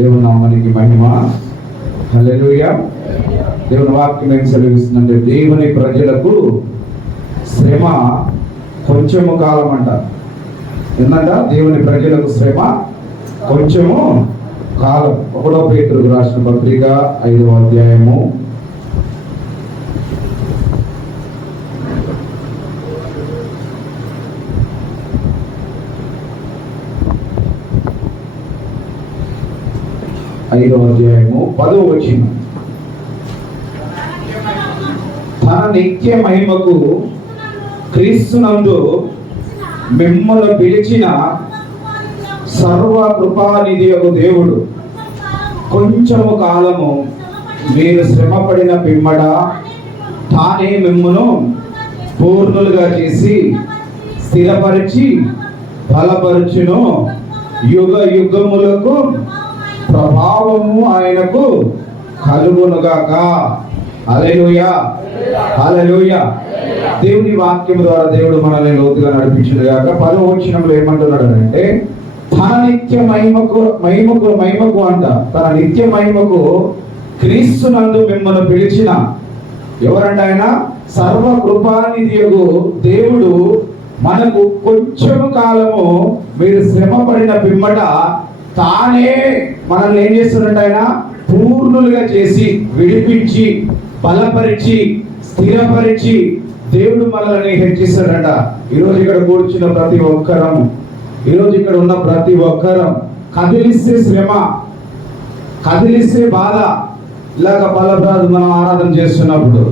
దేవుని నామానికి మహిమ. హల్లెలూయా. దేవుని వాక్యం ఏం సెలవిస్తుందంటే, దేవుని ప్రజలకు శ్రమ కొంచెము కాలం అంట. ఏంటంట? దేవుని ప్రజలకు శ్రమ కొంచెము కాలం. 1 పేతురుకు రాసిన పత్రిక 5వ అధ్యాయము 10వ వచనం. తన నిత్య మహిమకు క్రీస్తునందు మిమ్మల్ని పిలిచిన సర్వ కృపానిధియగు దేవుడు కొంచెము కాలము మీరు శ్రమపడిన పిమ్మట తానే మిమ్మును పూర్ణులుగా చేసి స్థిరపరిచి బలపరచును. యుగ యుగములకు ప్రభావము ఆయనకు కలుగునుగాక. హల్లెలూయా, హల్లెలూయా. దేవుని వాక్యం ద్వారా దేవుడు మనల్ని లోతుగా నడిపించుగాక. 10వ వచనంలో ఏమంటున్నాడు అంటే, తన నిత్య మహిమకు అంట, తన నిత్య మహిమకు క్రీస్తునందు మిమ్మల్ని పిలిచిన ఎవరంట? ఆయన సర్వ కృపానిధియగు దేవుడు మనకు కొంచెము కాలము మీరు శ్రమ పడిన పిమ్మట తానే మనల్ని ఏం చేస్తున్నట్టు? ఆయన పూర్ణులుగా చేసి విడిపించి బలపరిచి స్థిరపరిచి దేవుడు మనల్ని హెచ్చిస్తాడట. ఈరోజు ఇక్కడ కూర్చున్న ప్రతి ఒక్కరం, ఈరోజు ఇక్కడ ఉన్న ప్రతి ఒక్కరం కదిలిస్తే శ్రమ, కదిలిస్తే బాధ. ఇలాగ బలప్రాదు మనం ఆరాధన చేస్తున్నప్పుడు,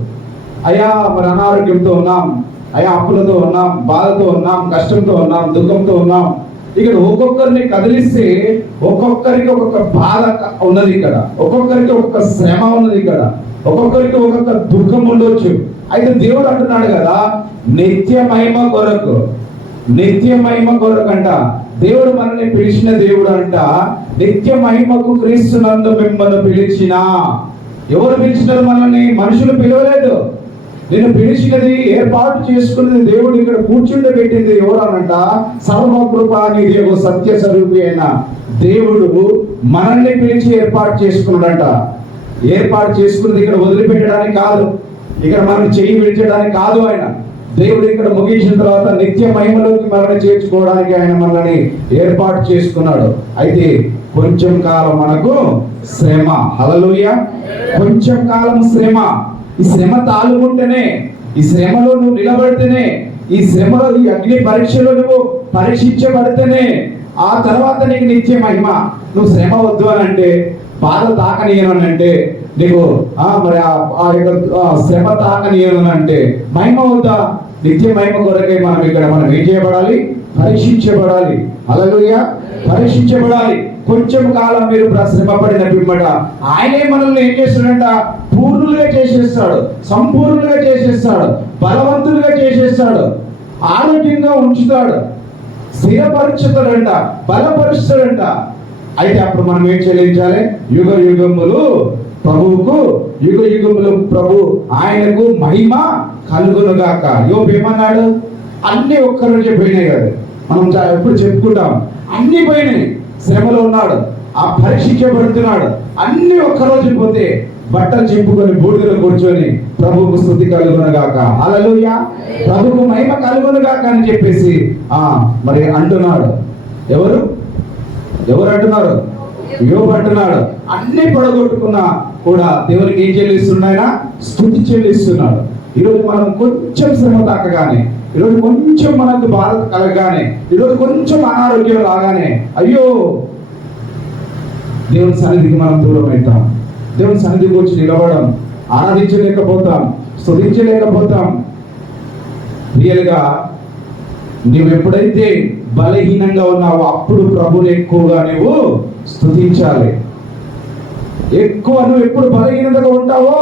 అయ్యా మరి అనారోగ్యంతో ఉన్నాం, అయ్యా అప్పులతో ఉన్నాం, బాధతో ఉన్నాం, కష్టంతో ఉన్నాం, దుఃఖంతో ఉన్నాం. ఇక్కడ ఒక్కొక్కరిని కదిలిస్తే ఒక్కొక్కరికి ఒక్కొక్క బాధ ఉన్నది, ఇక్కడ ఒక్కొక్కరికి ఒక్కొక్క శ్రమ ఉన్నది, ఇక్కడ ఒక్కొక్కరికి ఒక్కొక్క దుఃఖం ఉండొచ్చు. అయితే దేవుడు అంటున్నాడు కదా, నిత్య మహిమ కొరకు, నిత్య మహిమ కొరకు అంట. దేవుడు మనల్ని పిలిచిన దేవుడు అంట. నిత్య మహిమకు క్రీస్తునందు మిమ్మల్ని పిలిచిన. ఎవరు పిలిచినారు మనల్ని? మనుషులు పిలవలేదు. నేను పిలిచినది, ఏర్పాటు చేసుకున్నది దేవుడు ఇక్కడ కూర్చుండి పెట్టింది ఎవరు అనంట? సర్వకృపానిధియగు సత్య స్వరూపి అయిన దేవుడు మనల్ని పిలిచి ఏర్పాటు చేసుకున్నాడంట. ఏర్పాటు చేసుకున్నది ఇక్కడ వదిలిపెట్టడానికి కాదు, ఇక్కడ మనం చెయ్యి విడిచడానికి కాదు. ఆయన దేవుడు ఇక్కడ ముగించిన తర్వాత నిత్య మహిమలోకి మనల్ని చేర్చుకోవడానికి ఆయన మనల్ని ఏర్పాటు చేసుకున్నాడు. అయితే కొంచెం కాలం మనకు శ్రమ. హల్లెలూయా. కొంచెం కాలం శ్రమ. ఈ శ్రమ తాలుకుంటేనే, ఈ శ్రమలో నువ్వు నిలబడితేనే, ఈ శ్రమలో, ఈ అగ్ని పరీక్షలో నువ్వు పరీక్షించబడితేనే ఆ తర్వాత నీకు నిత్య మహిమ. నువ్వు శ్రమ వద్దు అని అంటే, బాధ తాకనీయను అంటే, నీకు మరి ఆ యొక్క శ్రమ తాకనీయను అంటే మహిమ వద్దా? నిత్య మహిమ కొరకే మనం ఏం చేయబడాలి? పరీక్షించబడాలి. హల్లెలూయా. పరీక్షించబడాలి. కొంచెం కాలం మీరు శ్రమ పడిన పిమ్మట ఆయనే మనల్ని ఏం చేస్తాడంట? పూర్ణులుగా చేసేస్తాడు, సంపూర్ణులుగా చేసేస్తాడు, బలవంతులుగా చేసేస్తాడు, ఆరోగ్యంగా ఉంచుతాడు, స్థిరపరుచుతాడంట, బలపరుస్తాడంట. అయితే అప్పుడు మనం ఏం చెల్లించాలి? యుగ యుగములు ప్రభువుకు, యుగ యుగములు ప్రభు ఆయనకు మహిమ కలుగునుగాక. యోబు ఏమన్నాడు? అన్ని ఒక్కరోజే పోయినాయి కదా. మనం ఎప్పుడు చెప్పుకుంటాం, అన్ని పోయినాయి. శ్రమలో ఉన్నాడు, ఆ పరీక్షించబడుతున్నాడు, అన్ని ఒక్కరోజు పోతే బట్టలు చింపుకొని బూడిదలో కూర్చొని ప్రభువుకు స్తుతి కలుగునుగాక. హల్లెలూయా. ప్రభువుకు మహిమ కలుగునుగాక అని చెప్పేసి మరి అంటున్నాడు. ఎవరు అంటున్నారు? యోబు అంటున్నాడు. అన్ని పడగొట్టుకున్నా కూడా దేవునికి ఏం చెల్లిస్తున్నాయన? స్తుతి చెల్లిస్తున్నాడు. ఈరోజు మనం కొంచెం శ్రమ తాకగానే, ఈరోజు కొంచెం మనకు బాధ కలగగానే, ఈరోజు కొంచెం అనారోగ్యం రాగానే, అయ్యో దేవుని సన్నిధికి మనం దూరం అవుతాం. దేవుని సన్నిధికి వచ్చి నిలవడం, ఆరాధించలేకపోతాం, స్తుతించలేకపోతాం. రియల్గా నువ్వు ఎప్పుడైతే బలహీనంగా ఉన్నావో అప్పుడు ప్రభుని ఎక్కువగా నువ్వు స్తుతించాలి. నువ్వు ఎప్పుడు బలహీనతగా ఉంటావో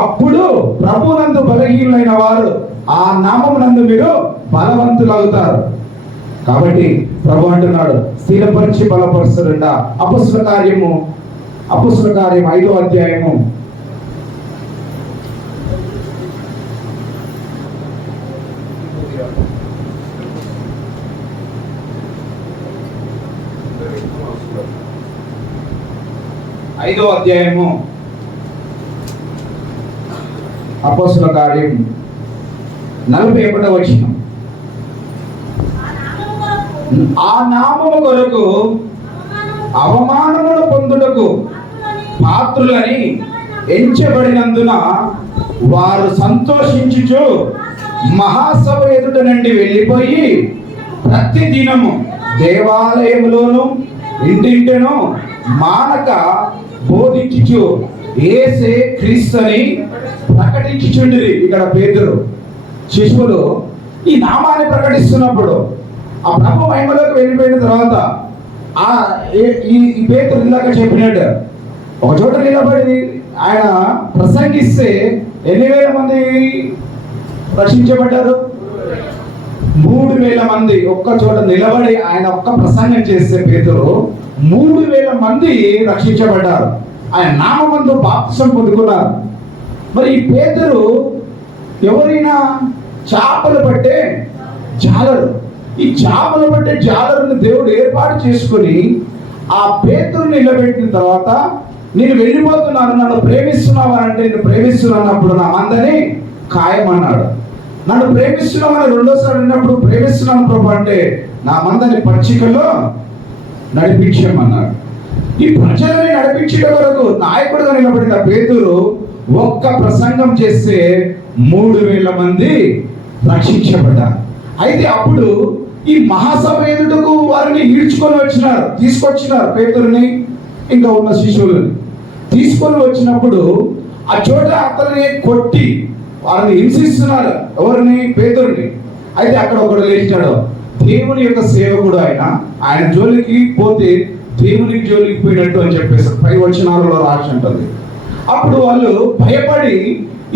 అప్పుడు ప్రభునందు బలహీనులైన వారు ఆ నామమునందు మీరు బలవంతులు అవుతారు. కాబట్టి ప్రభు అంటున్నాడు, స్థిరపరిచి బలపరుస్తాడంట. అపొస్తలుల కార్యం 5వ అధ్యాయము 5 5వ అధ్యాయము అపోస్తలుల కార్యం 41వ వచనం. ఆ నామము కొరకు అవమానమును పొందుటకు పాత్రులని ఎంచబడినందున వారు సంతోషించుచు మహాసభ ఎదుట నుండి వెళ్ళిపోయి ప్రతి దినము దేవాలయములోను ఇంటింటను మానక బోధించుచు యేసే క్రీస్తు అని ప్రకటించుచుండిరి. ఇక్కడ పేతురు శిష్యులు ఈ నామాన్ని ప్రకటిస్తున్నప్పుడు ఆ ప్రభు మహిమలోకి వెళ్ళిపోయిన తర్వాత ఈ పేతురు ఇందాక చెప్పినట్టు ఒక చోట నిలబడి ఆయన ప్రసంగిస్తే ఎన్ని వేల మంది రక్షించబడ్డారు? 3,000 మంది. ఒక్క చోట నిలబడి ఆయన ఒక్క ప్రసంగం చేస్తే పేతురు 3,000 మంది రక్షించబడ్డారు. ఆయన నామమందు బాప్తిసం పొందుకున్నారు. మరి ఈ పేతురు ఎవరైనా చేపలు పట్టే జాలరు. ఈ చేపలు పట్టే జాలరుని దేవుడు ఏర్పాటు చేసుకొని ఆ పేతురు నిలబెట్టిన తర్వాత, నేను వెళ్ళిపోతున్నాను, నన్ను ప్రేమిస్తున్నావు అంటే, నేను ప్రేమిస్తున్నానప్పుడు నా మందని ఖాయమన్నాడు. నన్ను ప్రేమిస్తున్నామని రెండోసారి అన్నప్పుడు, ప్రేమిస్తున్నాను ప్రభు అంటే, నా మందని పచ్చికలో నడిపించమన్నాడు. ఈ ప్రజలని నడిపించడం వరకు నాయకుడుగా నిలబడిన పేతురు ఒక్క ప్రసంగం చేస్తే 3,000 మంది రక్షించబడ్డారు. అయితే అప్పుడు ఈ మహాసభ ఎదుటకు వారిని ఈడ్చుకొని వచ్చినారు, తీసుకొచ్చినారు. పేతురుని ఇంకా ఉన్న శిష్యులని తీసుకొని వచ్చినప్పుడు ఆ చోట అతన్ని కొట్టి వారిని హింసిస్తున్నారు. ఎవరిని? పేతురుని. అయితే అక్కడ ఒకడు లేచాడు, దేవుని యొక్క సేవకుడు ఆయన జోలికి పోతే దేవునికి జోలికి పోయినట్టు అని చెప్పేసి పై వచనాలలో రాసి ఉంటుంది. అప్పుడు వాళ్ళు భయపడి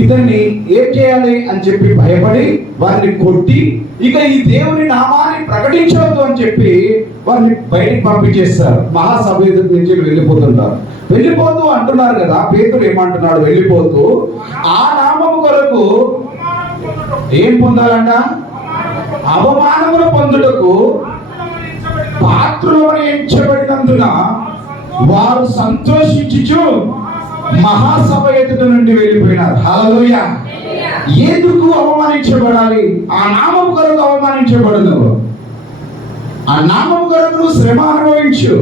ఇతన్ని ఏం చేయాలి అని చెప్పి భయపడి వారిని కొట్టి, ఇక ఈ దేవుని నామాన్ని ప్రకటించవద్దు అని చెప్పి వారిని బయటికి పంపించేస్తారు. మహాసభ నుంచి వెళ్ళిపోతుంటారు. వెళ్ళిపోతూ అంటున్నారు కదా, పేతురు ఏమంటున్నాడు? వెళ్ళిపోతూ ఆ నామము కొరకు ఏం పొందాలంట? అవమానమును పొందుటకు పాత్రులను ఎంచబడినందున వారు సంతోషించుచు మహాసభ ఎదుట నుండి వెళ్ళిపోయినారు. హల్లెలూయా. ఎందుకు అవమానించబడాలి? ఆ నామము కొరకు అవమానించబడదు. ఆ నామము కొరకు నువ్వు శ్రమ అనుభవించు.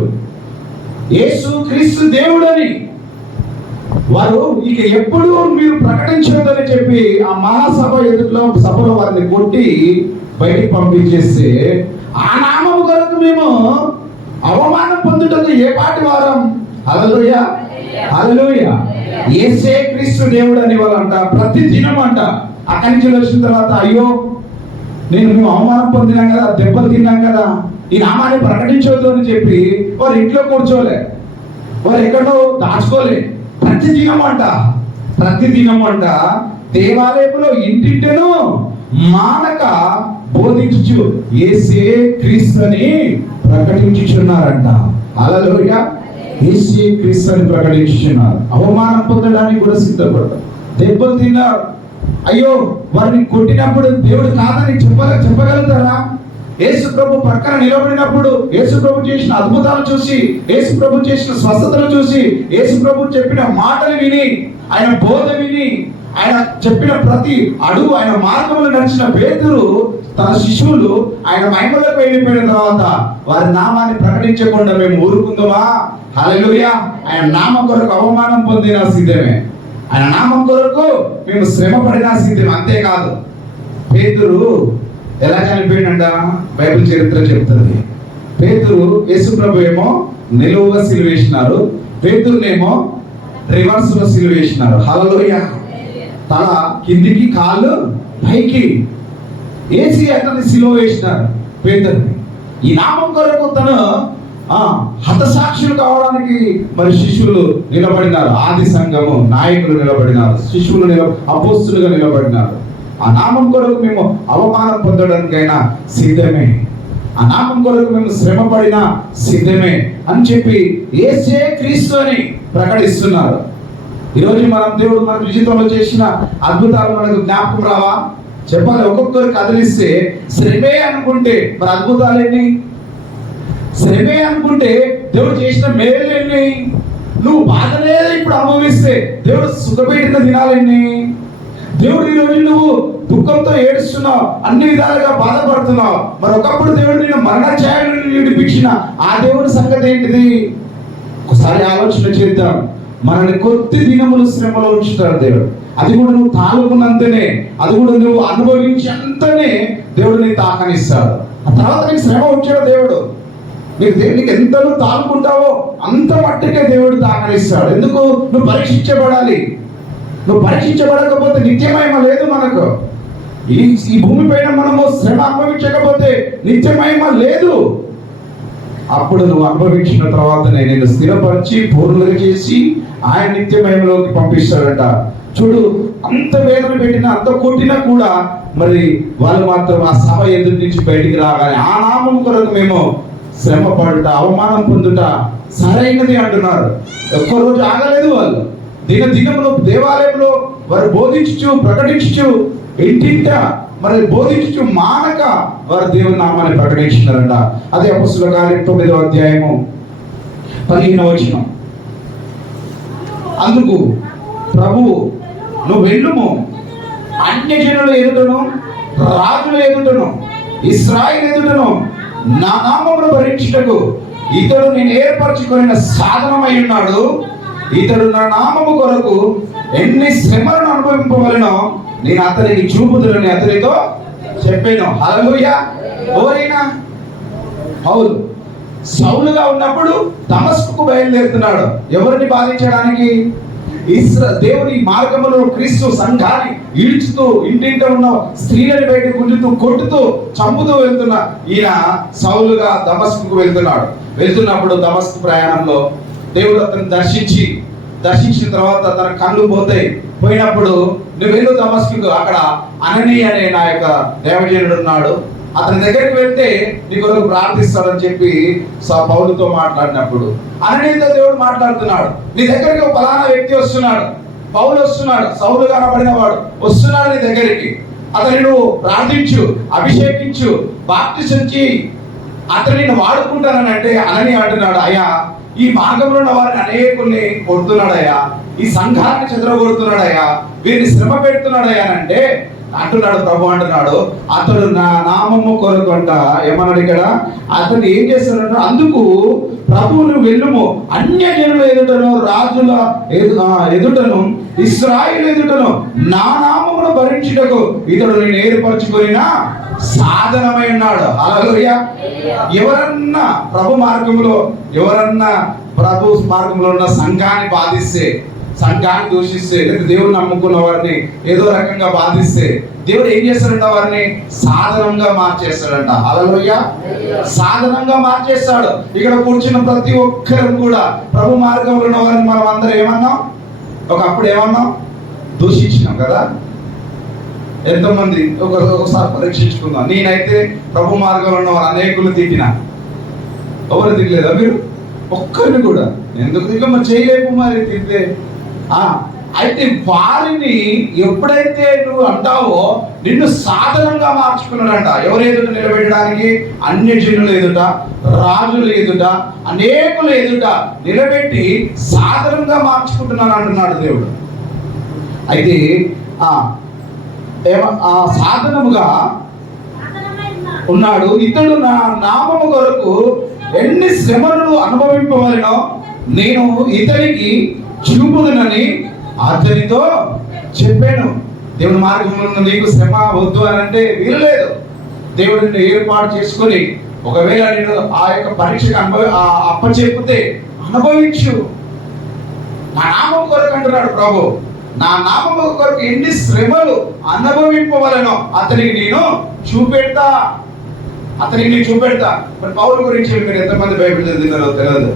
యేసు క్రీస్తు దేవుడని వారు ఇక ఎప్పుడు మీరు ప్రకటించవద్దని చెప్పి ఆ మహాసభ ఎదుటిలో సభలో వారిని కొట్టి బయటికి పంపించేస్తే, ఆ నామము కొరకు మేము అవమానం పొందుటకు ఏ పాటి వారం? హల్లెలూయా, హల్లెలూయా. యేసే క్రీస్తు దేవుడు అని వాళ్ళు అంట. ప్రతి దినం అంట. అక్కడి నుంచి వచ్చిన తర్వాత, అయ్యో మేము అవమానం పొందినాం కదా, దెబ్బలు తిన్నాం కదా, ఈ నామాన్ని ప్రకటించవద్దు అని చెప్పి వారు ఇంట్లో కూర్చోలే, వారు ఎక్కడో దాచుకోలే. ప్రతి దినం అంట దేవాలయంలో ఇంటింటేను మానక బోధించు యేసే క్రీస్తు అని ప్రకటించుచున్నారంట. హల్లెలూయా. యేసే క్రీస్తు అని ప్రకటించుచున్నారు. అవమానం పొందడానికి కూడా సిద్ధపడతారు. దెబ్బలు తిన్నారు. అయ్యో వారిని కొట్టినప్పుడు దేవుడు కాదని చెప్పగలుగుతారా? యేసు ప్రభు పక్కన నిలబడినప్పుడు యేసు ప్రభు చేసిన అద్భుతాలు చూసి, యేసు ప్రభు చేసిన స్వస్థతలు చూసి, యేసు ప్రభు చెప్పిన మాటలు విని, ఆయన బోధ విని, ఆయన చెప్పిన ప్రతి అడుగు, ఆయన మార్గంలో నడిచిన పేతురు తన శిష్యులు ఆయన మహిమలోకి వెళ్ళిపోయిన తర్వాత వారి నామాన్ని ప్రకటించకుండా మేము ఊరుకుందామా? హల్లెలూయా. ఆయన నామం కొరకు అవమానం పొందినా సిద్ధమే, ఆయన నామం కొరకు మేము శ్రమ పడినా సిద్ధమే. అంతేకాదు, పేతురు ఎలా చనిపోయినంట బైబిల్ చరిత్ర చెప్తుంది. పేతురు యేసు ప్రభు ఏమో నిలువుగా సిలువేసినారు, పేతురునేమో రివర్స్ లో సిలువేసినారు. హల్లెలూయా. తల కిందికి, కాళ్ళు పైకి వేసి అతన్ని సిలువ వేసినారు పేతురుని. ఈ నామం కొరకు తను హతసాక్షులు కావడానికి మరి శిష్యులు నిలబడినారు. ఆది సంఘము నాయకులు నిలబడినారు, శిష్యులు అపోస్తులుగా నిలబడినారు. ఆ నామం కొరకు మేము అవమానం పొందడానికైనా సిద్ధమే, ఆ నామం కొరకు మేము శ్రమ పడినా సిద్ధమే అని చెప్పి యేసే క్రీస్తు అని ప్రకటిస్తున్నారు. ఈరోజు మనం దేవుడు మన జీవితంలో చేసిన అద్భుతాలు మనకు జ్ఞాపకం రావా? చెప్పాలి. ఒక్కొక్కరు కదిలిస్తే శ్రమే అనుకుంటే మరి అద్భుతాలు ఎన్ని? శ్రమే అనుకుంటే దేవుడు చేసిన మేలు ఎన్ని? నువ్వు బాధనే ఇప్పుడు అనుభవిస్తే దేవుడు సుఖపెట్టిన దినాలన్నీ. దేవుడు ఈరోజు నువ్వు దుఃఖంతో ఏడుస్తున్నావు, అన్ని విధాలుగా బాధపడుతున్నావు. మరి ఒకప్పుడు దేవుడు నేను మరణ ఛాయలు విడిపించిన ఆ దేవుడి సంగతి ఏంటిది? ఒకసారి ఆలోచన చేద్దాం. మనల్ని కొద్ది దినములు శ్రమలో ఉంచుతాడు దేవుడు. అది కూడా నువ్వు తాలుకున్నంతనే, అది కూడా నువ్వు అనుభవించేంతనే దేవుడు నీకు తాకనిస్తాడు. ఆ తర్వాత నీకు శ్రమ వచ్చాడు దేవుడు. నీకు ఎంత నువ్వు తాలుకుంటావో అంత మట్టుకే దేవుడు తాకనిస్తాడు. ఎందుకు? నువ్వు పరీక్షించబడాలి. నువ్వు పరీక్షించబడకపోతే నిత్యమహిమ లేదు మనకు. ఈ భూమి పైన మనము శ్రమ అనుభవించకపోతే నిత్యమహిమ లేదు. అప్పుడు నువ్వు అనుభవించిన తర్వాత నేను స్థిరపరిచి పూర్ణులుగా చేసి ఆయన నిత్యమహిమలోకి పంపిస్తాడట. చూడు, అంత వేదన పెట్టినా అంత కొట్టినా కూడా మరి వాళ్ళు మాత్రం ఆ సభ ఎదురు నుంచి బయటికి రాగానే ఆ నామం కొరకు మేము శ్రమ పడుట, అవమానం పొందుట సరైనది అంటున్నారు. ఒక్కరోజు ఆగలేదు వాళ్ళు. దినదినములో దేవాలయంలో వారు బోధించు ప్రకటించు, ఇంటింట మరి బోధించు మానక వారు దేవుని నామాన్ని ప్రకటించినారంట. అదే అపొస్తలుల కార్యం 9వ అధ్యాయము 15వ వచనం. అందుకు ప్రభువు, నువ్వు వెళ్ళుము, అన్యజనుల ఎదుటను రాజుల ఎదుటను ఇశ్రాయేలు ఎదుటను నా నామమును భరించుటకు ఇతడు నేను ఏర్పరచుకొనిన సాధనమై ఉన్నాడు. ఇతడు నా నామము కొరకు ఎన్ని శ్రమలను అనుభవింపవలెనో నేను అతనికి చూపుదునని అతనితో చెప్పాను. హల్లెలూయా. ఓరైనా పౌలు సౌలుగా ఉన్నప్పుడు దమస్కుకు బయలుదేరుతున్నాడు. ఎవరిని బాధించడానికి? దేవుని మార్గములో క్రీస్తు సంఘాన్ని ఈడ్చుతూ, ఇంటింట ఉన్న స్త్రీలను బయటకు గుంజుతూ, కొట్టుతూ, చంపుతూ వెళ్తున్న ఈయన సౌలుగా దమస్కుకు వెళ్తున్నప్పుడు దమస్కు ప్రయాణంలో దేవుడు అతను దర్శించిన తర్వాత తన కళ్ళు పోయినప్పుడు నువ్వు వెళ్ళు దమస్కుకు, అక్కడ అననీ అనే నా యొక్క దేవజనుడు ఉన్నాడు, అతని దగ్గరికి వెళ్తే నీ కొరకు ప్రార్థిస్తాడని చెప్పి పౌలుతో మాట్లాడినప్పుడు అననీతో దేవుడు మాట్లాడుతున్నాడు. నీ దగ్గరికి ఒక ఫలానా వ్యక్తి వస్తున్నాడు, పౌలు వస్తున్నాడు, సౌలు కనబడిన వాడు వస్తున్నాడు నీ దగ్గరికి, అతని నువ్వు ప్రార్థించు, అభిషేకించు, బాప్టిజం చేయి, అతను నిన్ను వాడుకుంటానని అంటే అనని అంటున్నాడు, అయ్యా ఈ మార్గంలో ఉన్న వారిని అనేకుల్ని కొడుతున్నాడయ్యా, ఈ సంఘాన్ని చెదరగొడుతున్నాడయ్యా, వీరిని శ్రమ పెడుతున్నాడయ్యా అంటే అంటున్నాడు. ప్రభు అంటున్నాడు, అతడు నా నామము కొరకు అంట ఏమన్నాడు ఇక్కడ? అతను ఏం చేస్తున్నాడు? అందుకు ప్రభువును వెళ్ళుము, అన్యజనుల ఎదుటను రాజుల ఎదుటను ఇశ్రాయేలు ఎదుటను నా నామమును భరించుటకు ఇతడు నేను ఏర్పరచుకొనిన సాధనమై ఉన్నాడు. హల్లెలూయా. ఎవరన్నా ప్రభు మార్గంలో ఉన్న సంఘాన్ని బాధిస్తే, సంఘాన్ని దూషిస్తే, లేదా దేవుని నమ్ముకున్న వారిని ఏదో రకంగా బాధిస్తే దేవుడు ఏం చేస్తాడంట? వారిని సాధనంగా మార్చేస్తాడంట. హల్లెలూయా. సాధనంగా మార్చేస్తాడు. ఇక్కడ కూర్చున్న ప్రతి ఒక్కరు కూడా ప్రభు మార్గంలో ఉన్న వారిని మనం అందరం ఏమన్నాం? ఒకప్పుడు ఏమన్నాం? దూషించినాం కదా. ఎంతమంది ఒకసారి పరీక్షించుకుందాం. నేనైతే ప్రభు మార్గంలో ఉన్న వారు అనేకులు తిట్టినా. ఎవరు తిట్టలేదా మీరు? ఒక్కరిని కూడా. ఎందుకు తిట్ల? మరి చేయలేము, మరి తిట్టే. అయితే వారిని ఎప్పుడైతే నువ్వు అంటావో నిన్ను సాధనంగా మార్చుకున్నాడంట. ఎవరు ఎదుట నిలబెట్టడానికి? అన్యజనుల ఎదుట, రాజుల ఎదుట, అనేకుల ఎదుట నిలబెట్టి సాధనంగా మార్చుకుంటున్నాను అంటున్నాడు దేవుడు. అయితే సాధనముగా ఉన్నాడు. ఇతడు నా నామము కొరకు ఎన్ని శ్రమలను అనుభవింపవలెనో నేను ఇతనికి చూపుదునని అతనితో చెప్పాను. దేవుని మార్గంలో నీకు శ్రమ వద్దు అని అంటే వీలు లేదు. దేవుడిని ఏర్పాటు చేసుకొని ఒకవేళ నేను ఆ యొక్క పరీక్షకు అప్పచెప్పితే అనుభవించు. నా నామం కొరకు అంటున్నాడు ప్రభు. నా నామము కొరకు ఎన్ని శ్రమలు అనుభవింపవలెనో అతనికి నేను చూపెడతా. మరి పౌలు గురించి మీరు ఎంతమంది బైబిల్ చదివినారో తెలియదు.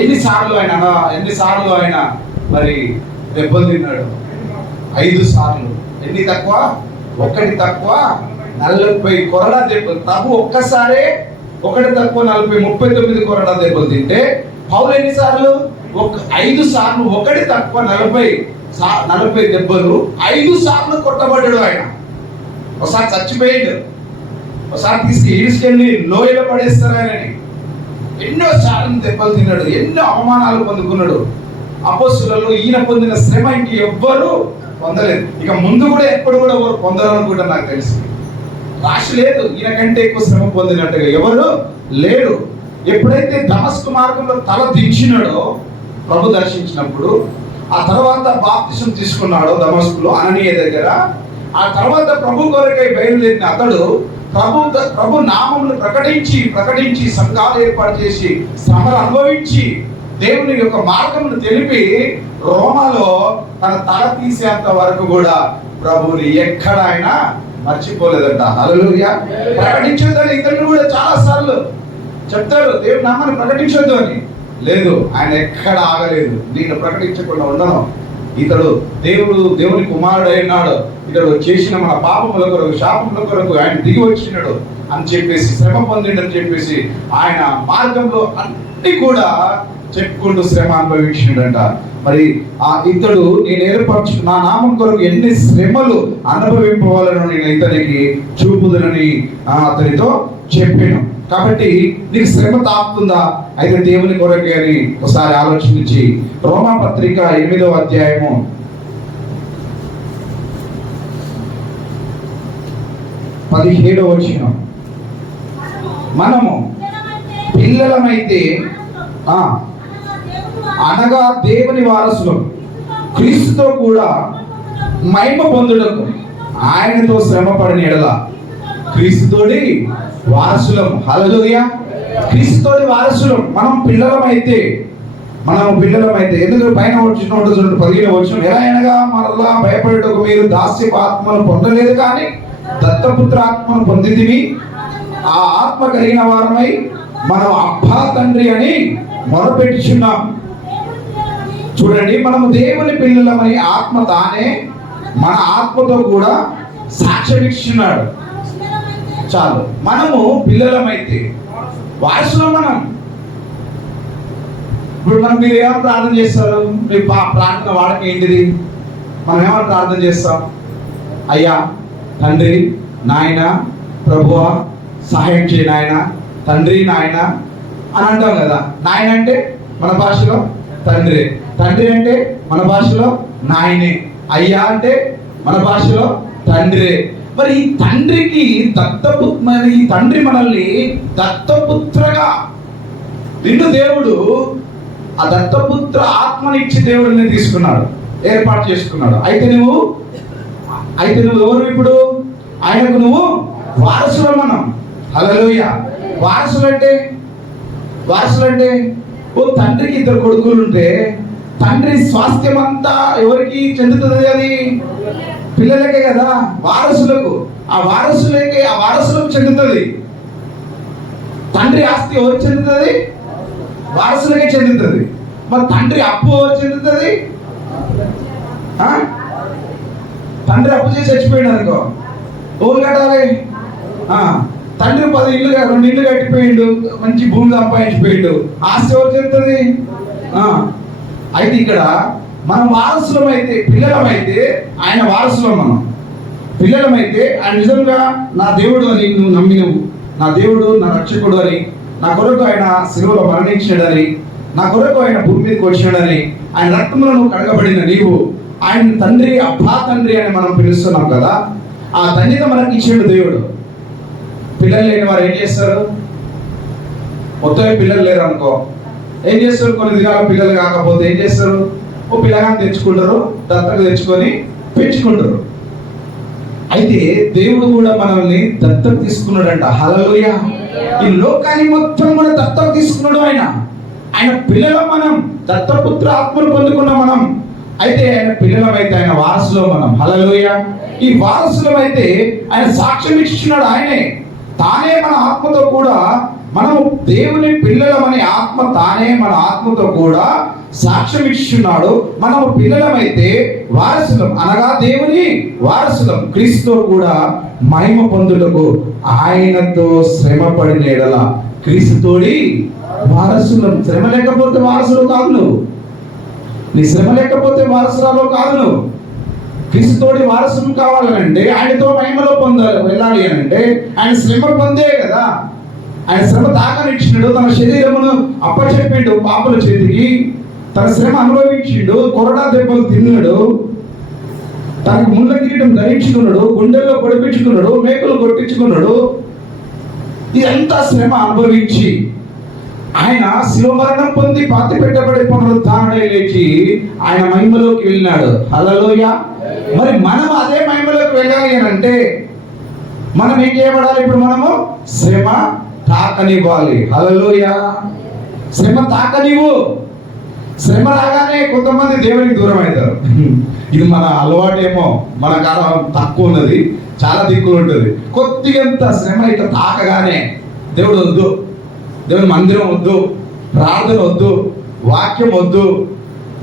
ఎన్నిసార్లు ఆయన మరి దెబ్బలు తిన్నాడు? 5 సార్లు. ఎన్ని తక్కువ? 1 తక్కువ 40 కొరడా దెబ్బలు. ప్రభు ఒక్కసారే 1 తక్కువ 40, 39 కొరడా దెబ్బలు తింటే పౌలు ఎన్నిసార్లు? 5 సార్లు. 1 తక్కువ 40 దెబ్బలు. 5 సార్లు కొట్టబడ్డాడు ఆయన. ఒకసారి చచ్చిపోయాడు, ఒకసారి ఈడ్చుకెళ్ళి లోయలో పడేస్తారు ఆయనని. ఎన్నో సార్లు దెబ్బలు తిన్నాడు, ఎన్నో అవమానాలు పొందుకున్నాడు. అపొస్తలులలో ఈయన పొందిన శ్రమ ఇంక ఎవ్వరు పొందలేదు. ఇక ముందు కూడా ఎప్పుడు కూడా ఎవరు పొందాలనుకుంటారు నాకు తెలిసి. రాశి లేదు ఈయన కంటే ఎక్కువ శ్రమ పొందినట్టుగా ఎవరు లేరు. ఎప్పుడైతే దమస్కు మార్గంలో తల దించినాడో ప్రభు దర్శించినప్పుడు, ఆ తర్వాత బాప్తిసం తీసుకున్నాడో దమస్కులో అననీయ దగ్గర, ఆ తర్వాత ప్రభు కొరకై బయలుదేరిన అతడు ప్రభు నామమును ప్రకటించి సంఘాలు ఏర్పాటు చేసి శ్రమలు అనుభవించి దేవుని యొక్క మార్గమును తెలిపి రోమాలో తన తల తీసేంత వరకు కూడా ప్రభువుని ఎక్కడ ఆయన మర్చిపోలేదంట. హల్లెలూయా. ప్రకటించొద్దని ఇతరులు కూడా చాలా సార్లు చెప్తారు, దేవుని నామాన్ని ప్రకటించొద్దు అని. లేదు, ఆయన ఎక్కడ ఆగలేదు. నేను ప్రకటించకుండా ఉండను. ఇతడు దేవుని కుమారుడు అయినాడు, ఇతడు చేసిన మన పాపముల కొరకు శాపముల కొరకు ఆయన దిగి వచ్చినాడు అని చెప్పేసి, శ్రమ పొందిండని చెప్పేసి ఆయన మార్గంలో అన్ని కూడా చెప్పుకుంటూ శ్రమ అనుభవించిండంట. మరి ఇతడు నేను ఏర్పరచు నా నామం కొరకు ఎన్ని శ్రమలు అనుభవింపవాలను నేను ఇతనికి చూపుదనని అతనితో చెప్పాను. కాబట్టి నీకు శ్రమ తాకుతుందా? అయితే దేవుని కొరకే అని ఒకసారి ఆలోచించి రోమా పత్రిక 8వ అధ్యాయము 17వ వచనం, మనము పిల్లలమైతే అనగా దేవుని వారసులం, క్రీస్తుతో కూడా మహిమ పొందుటకు ఆయనతో శ్రమ పడిన ఎడల క్రీస్తుతోడి వారసులం. హల్లెలూయా. క్రీస్తుతోడి వారసులం. మనం పిల్లలమైతే ఎందుకు పైన వచ్చిన 15వ వచనం, ఎలా అనగా మరలా భయపడటకు మీరు దాస్యపు ఆత్మను పొందలేదు కానీ దత్తపుత్ర ఆత్మను పొందితివి. ఆ ఆత్మ కలిగిన వారమై మనం అబ్బా తండ్రి అని మొరపెట్టుచున్నాం. చూడండి, మనము దేవుని పిల్లలమని ఆత్మ తానే మన ఆత్మతో కూడా సాక్ష్యం ఇస్తున్నాడు. చాలు. మనము పిల్లలమైతే వారసులం. మనం ఇప్పుడు మీరు ఏమైనా ప్రార్థన చేస్తారు? మీ ప్రార్థన వాడకం ఏంటిది? మనం ఏమైనా ప్రార్థన చేస్తాం? అయ్యా, తండ్రి, నాయన, ప్రభువా సహాయం చేయి నాయన, తండ్రి, నాయన అని అంటాం కదా. నాయన అంటే మన భాషలో తండ్రి, తండ్రి అంటే మన భాషలో నాయనే, అయ్యా అంటే మన భాషలో తండ్రి. మరి ఈ తండ్రికి ఈ తండ్రి మనల్ని దత్తపుత్రగా నిన్ను దేవుడు ఆ దత్తపుత్ర ఆత్మనిచ్చి దేవుడిని తీసుకున్నాడు, ఏర్పాటు చేసుకున్నాడు. అయితే నువ్వు ఎవరు? ఇప్పుడు ఆయనకు నువ్వు వారసులం. మనం హల్లెలూయా. వారసులంటే ఓ తండ్రికి 2 కొడుకులు ఉంటే తండ్రి స్వాస్థ్యం అంతా ఎవరికి చెందుతుంది? అది పిల్లలకే కదా, వారసులకు. ఆ వారసులకు చెందుతుంది. తండ్రి ఆస్తి ఎవరికి చెందుతుంది? వారసులకే చెందుతుంది. మరి తండ్రి అప్పు ఎవరు చెందుతుంది? తండ్రి అప్పు చేసి చచ్చిపోయాడు అనుకో, ఎవరు కట్టాలి? తండ్రి 2 ఇళ్ళు కట్టిపోయిండు, మంచి భూమి సంపాదించిపోయిండు, ఆస్తి ఎవరు చెందుతుంది? అయితే ఇక్కడ మనం వారసులమైతే, పిల్లలమైతే ఆయన వారసులం. మనం పిల్లలమైతే ఆయన నిజంగా నా దేవుడు అని నువ్వు నమ్మినవు, నా దేవుడు నా రక్షకుడు అని, నా కొరకు ఆయన శిలువలో మరణించాడని, నా కొరకు ఆయన భూమి మీదకి వచ్చాడని, ఆయన రక్తంలో నువ్వు కడగబడిన నీవు ఆయన తండ్రి, అబ్బా తండ్రి అని మనం పిలుస్తున్నాం కదా. ఆ ధన్యత మనకి ఇచ్చాడు దేవుడు. పిల్లలు లేని వారు ఏం చేస్తారు? మొత్తం పిల్లలు లేరు అనుకో, ఏం చేస్తారు? కొన్ని దినాల పిల్లలు కాకపోతే ఏం చేస్తారు? ఓ పిల్లగాని తెచ్చుకుంటారు, దత్తకు తెచ్చుకొని పెంచుకుంటారు. అయితే దేవుడు కూడా మనల్ని దత్తత తీసుకున్నాడంట. హల్లెలూయా. ఈ లోకాన్ని మొత్తం మన దత్తత తీసుకున్నాడు ఆయన పిల్లలం. మనం దత్తపుత్ర ఆత్మను పొందుకున్నాం మనం. అయితే ఆయన పిల్లలమైతే ఆయన వారసులో మనం. హల్లెలూయా. ఈ వారసులం అయితే ఆయన సాక్ష్యం ఇచ్చుచున్నాడు. ఆయనే తానే మన ఆత్మతో కూడా, మనం దేవుని పిల్లలమని ఆత్మ తానే మన ఆత్మతో కూడా సాక్ష్యం ఇచ్చుచున్నాడు. మనము పిల్లలమైతే వారసులం, అనగా దేవుని వారసులం, క్రీస్తుతో కూడా మహిమ పొందుటకు ఆయనతో శ్రమ పడిన ఎడల క్రీస్తుతోడి వారసులం. శ్రమ లేకపోతే వారసులు కాదు నువ్వు. నీ శ్రమ లేకపోతే వారసురాలో కాదు నువ్వు. క్రీస్తుతోడి వారసులు కావాలంటే ఆయనతో మహిమలో వెళ్ళాలి అని అంటే ఆయన శ్రమ పొందే కదా. ఆయన శ్రమ తాకనిచ్చినాడు, తన శరీరమును అప్పచెప్పిండు పాపల చేతికి, తన శ్రమ అనుభవించిండు, కొరడా దెబ్బలు తిన్నాడు, తనకు ముళ్ళ కిరీటం ధరించుకున్నాడు, గుండెల్లో పొడిపించుకున్నాడు, మేకులు కొట్టించుకున్నాడు. ఇదంతా శ్రమ అనుభవించి ఆయన శిలువ మరణం పొంది పాతి పెట్టబడి పునరుద్ధారణై లేచి ఆయన మహిమలోకి వెళ్ళినాడు. హల్లెలూయా. మరి మనం అదే మహిమలోకి వెళ్ళాలి అని అంటే మనం ఏం చేయబడాలి? ఇప్పుడు మనము శ్రమ తాకనివ్వాలి. హల్లెలూయా. శ్రమ తాకనివ్వు. శ్రమ రాగానే కొంతమంది దేవునికి దూరం అవుతారు. ఇది మన అలవాటేమో, మన కాలం తక్కువ ఉన్నది, చాలా దిక్కులు ఉంటుంది. కొద్దిగంత శ్రమ ఇట్లా తాకగానే దేవుడు వద్దు, దేవుని మందిరం వద్దు, ప్రార్థన వద్దు, వాక్యం వద్దు,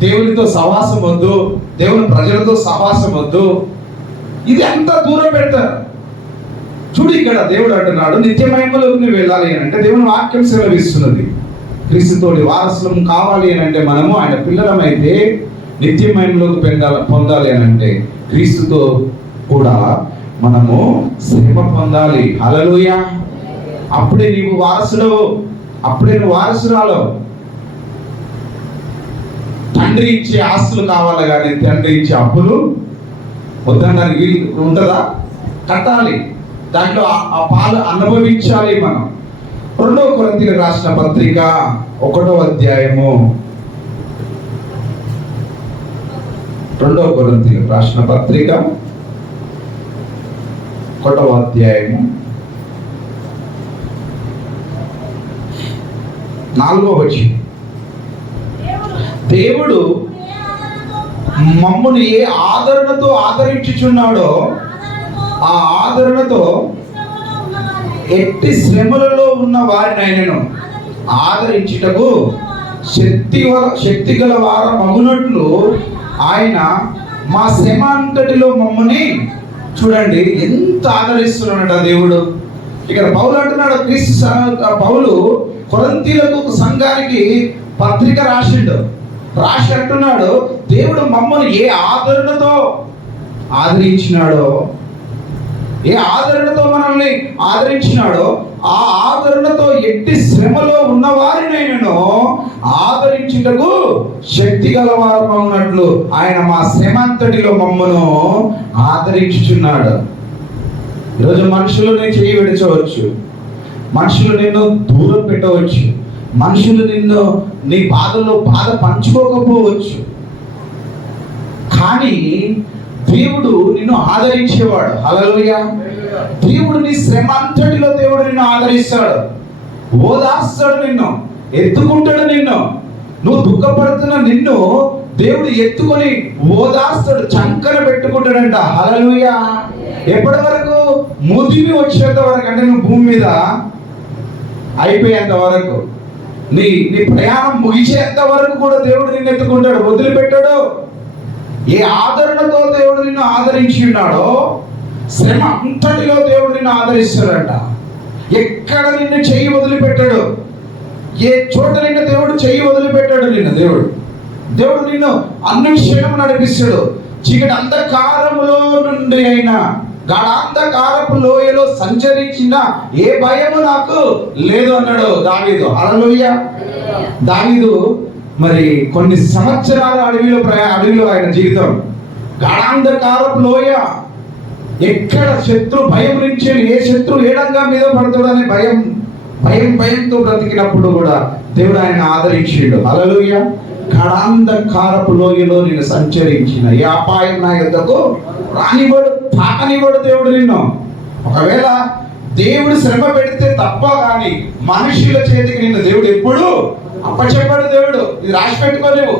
దేవునితో సహవాసం వద్దు, దేవుని ప్రజలతో సహవాసం వద్దు, ఇది అంతా దూరం పెడతారు. చూడు, ఇక్కడ దేవుడు అంటున్నాడు నిత్య మహిమలోకి నువ్వు వెళ్ళాలి అని అంటే దేవుని వాక్యం సెలవిస్తున్నది. క్రీస్తుతోటి వారసులం కావాలి అని అంటే మనము ఆయన పిల్లలమైతే నిత్య మహిమలోకి పొందాలి అని అంటే క్రీస్తుతో కూడా మనము శ్రమ పొందాలి. హల్లెలూయా. అప్పుడే నీవు వారసుడు, అప్పుడే నువ్వు వారసురాలు. తండ్రి ఇచ్చే ఆస్తులు కావాలి కానీ తండ్రి ఇచ్చే అప్పులు వద్దనడానికి వీలు ఉంటుందా? కట్టాలి, దాంట్లో ఆ పాలు అనుభవించాలి మనం. 2 కొరింథీయులకు రాసిన పత్రిక 1వ అధ్యాయము, 2 కొరింథీయులకు రాసిన పత్రిక 1వ అధ్యాయము 4వ వచనం. దేవుడు మమ్మును ఏ ఆదరణతో ఆదరించుచున్నాడో ఆ ఆదరణతో ఎట్టి శ్రమలలో ఉన్న వారిని ఆయనను ఆదరించుటకు శక్తి గల వారు మగునట్లు ఆయన మా శ్రమ అంతటిలో మమ్మల్ని చూడండి ఎంత ఆదరిస్తున్నాడు దేవుడు. ఇక్కడ పౌలు అంటున్నాడు, పౌలు కొరింథీయులకు సంఘానికి పత్రిక రాసి అంటున్నాడు, దేవుడు మమ్మల్ని ఏ ఆదరణతో ఆదరించినాడో, ఏ ఆదరణతో మనల్ని ఆదరించినాడో ఆ ఆదరణతో ఎట్టి శ్రమలో ఉన్న వారినైనను ఆదరించుటకు శక్తి గలవారు ఉన్నట్లు ఆయన మా శ్రమ అంతటిలో మమ్మను ఆదరించుచున్నాడు. ఈరోజు మనుషులు నేను చేయి విడచవచ్చు, మనుషులు నిన్ను దూరం పెట్టవచ్చు, మనుషులు నిన్ను నీ బాధలో బాధ పంచుకోకపోవచ్చు, కానీ దేవుడు నిన్ను ఆదరించేవాడు. హల్లెలూయా. దేవుడు నీ శ్రమ అంతటిలో దేవుడు నిన్ను ఆదరిస్తాడు, ఓదార్స్తాడు, నిన్ను ఎత్తుకుంటాడు. నువ్వు దుఃఖపడుతున్న నిన్ను దేవుడు ఎత్తుకొని ఓదార్స్తాడు, చంకన పెట్టుకుంటాడంట. హల్లెలూయా. ఎప్పటి వరకు? ముదిమి వచ్చేంత వరకు, అంటే నువ్వు భూమి మీద అయిపోయేంత వరకు, నీ ప్రయాణం ముగిసేంత వరకు కూడా దేవుడు నిన్ను ఎత్తుకుంటాడు, వదిలిపెట్టాడు. ఏ ఆదరణతో దేవుడు నిన్ను ఆదరించి ఉన్నాడో శ్రమ అంతటిలో దేవుడు నిన్ను ఆదరిస్తాడంట. ఎక్కడ నిన్ను చెయ్యి వదిలిపెట్టాడు, ఏ చోట నిన్ను దేవుడు చెయ్యి వదిలిపెట్టాడు. దేవుడు నిన్ను అన్ని క్షణం నడిపిస్తాడు. చీకటి అంధకారములో నుండి అయినా గాఢాంధకారపు లోయలో సంచరించిన ఏ భయము నాకు లేదు అన్నాడు దావీదు. హల్లెలూయా. దావీదు మరి కొన్ని సంవత్సరాలు అడవిలో ఆయన జీవితం, గాఢాంధకారపు లోయ, ఎక్కడ శత్రు భయం నుంచి ఏ శత్రు ఏడంగా మీద పడుతాడని భయంతో బ్రతికినప్పుడు కూడా దేవుడు ఆయన ఆదరించాడు. హల్లెలూయా. గాఢాంధకారపు లోయలో నేను సంచరించిన ఏ అపాయం నా యొద్దకు రానివాడు, తాకనివాడు దేవుడు నిన్ను. ఒకవేళ దేవుడు శ్రమ పెడితే తప్ప కానీ మనుషుల చేతికి నిన్ను దేవుడు ఎప్పుడు అప్పచెప్పాడు. దేవుడు ఇది రాసి పెట్టుకోలేవు.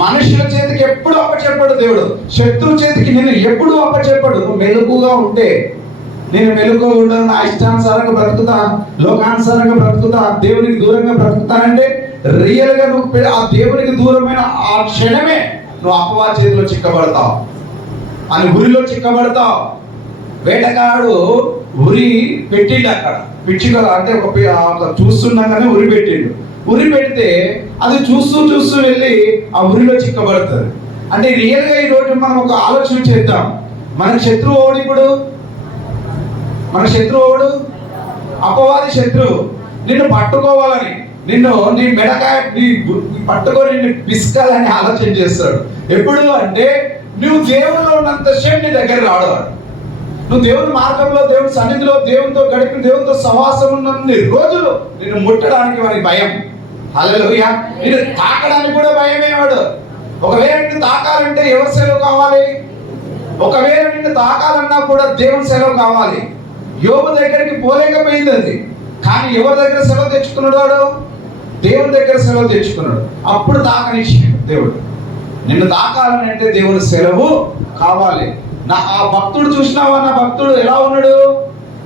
మనుషుల చేతికి ఎప్పుడు అప్పచెప్పాడు దేవుడు. శత్రువు చేతికి నిన్ను ఎప్పుడు అప్పచెప్పాడు. నువ్వు మెలకుగా ఉంటే, నేను మెలకుగా ఉండను, నా ఇష్టానుసారంగా బ్రతుకుతా, లోకానుసారంగా బ్రతుకుతా, దేవునికి దూరంగా బ్రతుకుతానంటే రియల్ గా నువ్వు ఆ దేవునికి దూరమైన ఆ క్షణమే నువ్వు అపవాది చేతిలో చిక్కబడతావు, అని ఉరిలో చిక్కబడతావు. వేటగాడు ఉరి పెట్టిండు అక్కడ, పిచ్చిగా అంటే ఒక చూస్తుండగానే ఉరి పెట్టిండు. ఉరి పెడితే అది చూస్తూ వెళ్ళి ఆ ఉరిలో చిక్కబడుతుంది. అంటే రియల్ గా ఈరోజు మనం ఒక ఆలోచన చేద్దాం. మన శత్రువు ఓడి, ఇప్పుడు మన శత్రువు ఓడు అపవాది శత్రువు. నిన్ను పట్టుకోవాలని, నీ మెడకాయ పట్టుకొని నిన్ను పిసుకాలని ఆలోచన చేస్తాడు. ఎప్పుడు అంటే నువ్వు దేవునిలో ఉన్నంత సేపు నీ దగ్గర రావడం, నువ్వు దేవుని మార్గంలో, దేవుని సన్నిధిలో, దేవునితో గడిపి, దేవునితో సహవాసం ఉన్నన్ని రోజులు నిన్ను ముట్టడానికి వారికి భయం. హల్లెలూయా. నిన్ను తాకడానికి కూడా భయమే వాడు. ఒకవేళ నిన్ను తాకాలంటే ఎవరి సెలవు కావాలి? ఒకవేళ నిన్ను తాకాలన్నా కూడా దేవుని సెలవు కావాలి. యోబు దగ్గరికి పోలేకపోయింది అది, కానీ ఎవరి దగ్గర సెలవు తెచ్చుకున్నాడు? వాడు దేవుని దగ్గర సెలవు తెచ్చుకున్నాడు. అప్పుడు తాకనిచ్చాడు దేవుడు. నిన్ను తాకాలని అంటే దేవుని సెలవు కావాలి. ఆ భక్తుడు చూసినావా? నా భక్తుడు ఎలా ఉన్నాడు?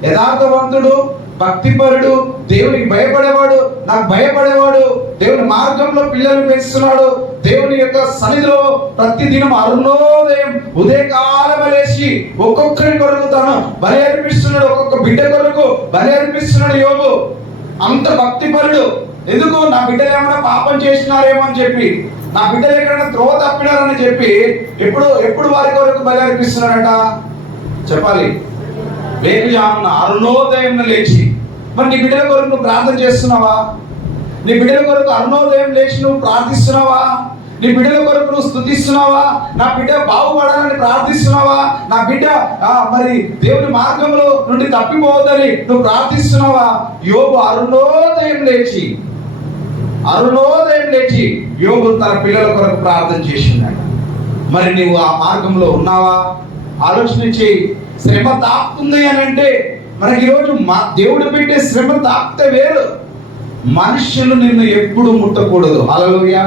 యథార్థవంతుడు, భక్తిపరుడు, దేవునికి భయపడేవాడు, నాకు భయపడేవాడు, దేవుని మార్గంలో పిల్లలు పెంచుతున్నాడు, దేవుని యొక్క సన్నిధిలో ప్రతిదినం అరుణోదయం ఉదయకాలం లేచి ఒక్కొక్కరి కొరకు తను బలి అర్పిస్తున్నాడు, ఒక్కొక్క బిడ్డ కొరకు బలి అర్పిస్తున్నాడు యోబు. అంత భక్తిపరుడు. ఎందుకు? నా బిడ్డలు ఏమైనా పాపం చేసినారేమో అని చెప్పి, నా బిడ్డలు ఎక్కడైనా త్రోవ తప్పినారని చెప్పి ఎప్పుడు వారి కొరకు బలి అర్పిస్తున్నాడట చెప్పాలి. వేకుజామున అరుణోదయం లేచి. మరి నీ బిడ్డల కొరకు నువ్వు ప్రార్థన చేస్తున్నావా? నీ బిడ్డల కొరకు అరుణోదయం లేచి నువ్వు ప్రార్థిస్తున్నావా? నీ బిడ్డల కొరకు నువ్వు స్తుతిస్తున్నావా? నా బిడ్డ బాగుపడాలని ప్రార్థిస్తున్నావా? నా బిడ్డ మరి దేవుని మార్గంలో నుండి తప్పిపోవద్దని నువ్వు ప్రార్థిస్తున్నావా? యోబు అరుణోదయం లేచి యోబు తన పిల్లల కొరకు ప్రార్థన చేసిందట. మరి నువ్వు ఆ మార్గంలో ఉన్నావా? ఆలోచన చేయి. శ్రమ తాకుతుంది అని అంటే మనకి ఈరోజు దేవుడు పెట్టే శ్రమ తాకితే వేరు. మనుషులు నిన్ను ఎప్పుడు ముట్టకూడదు. హల్లెలూయా.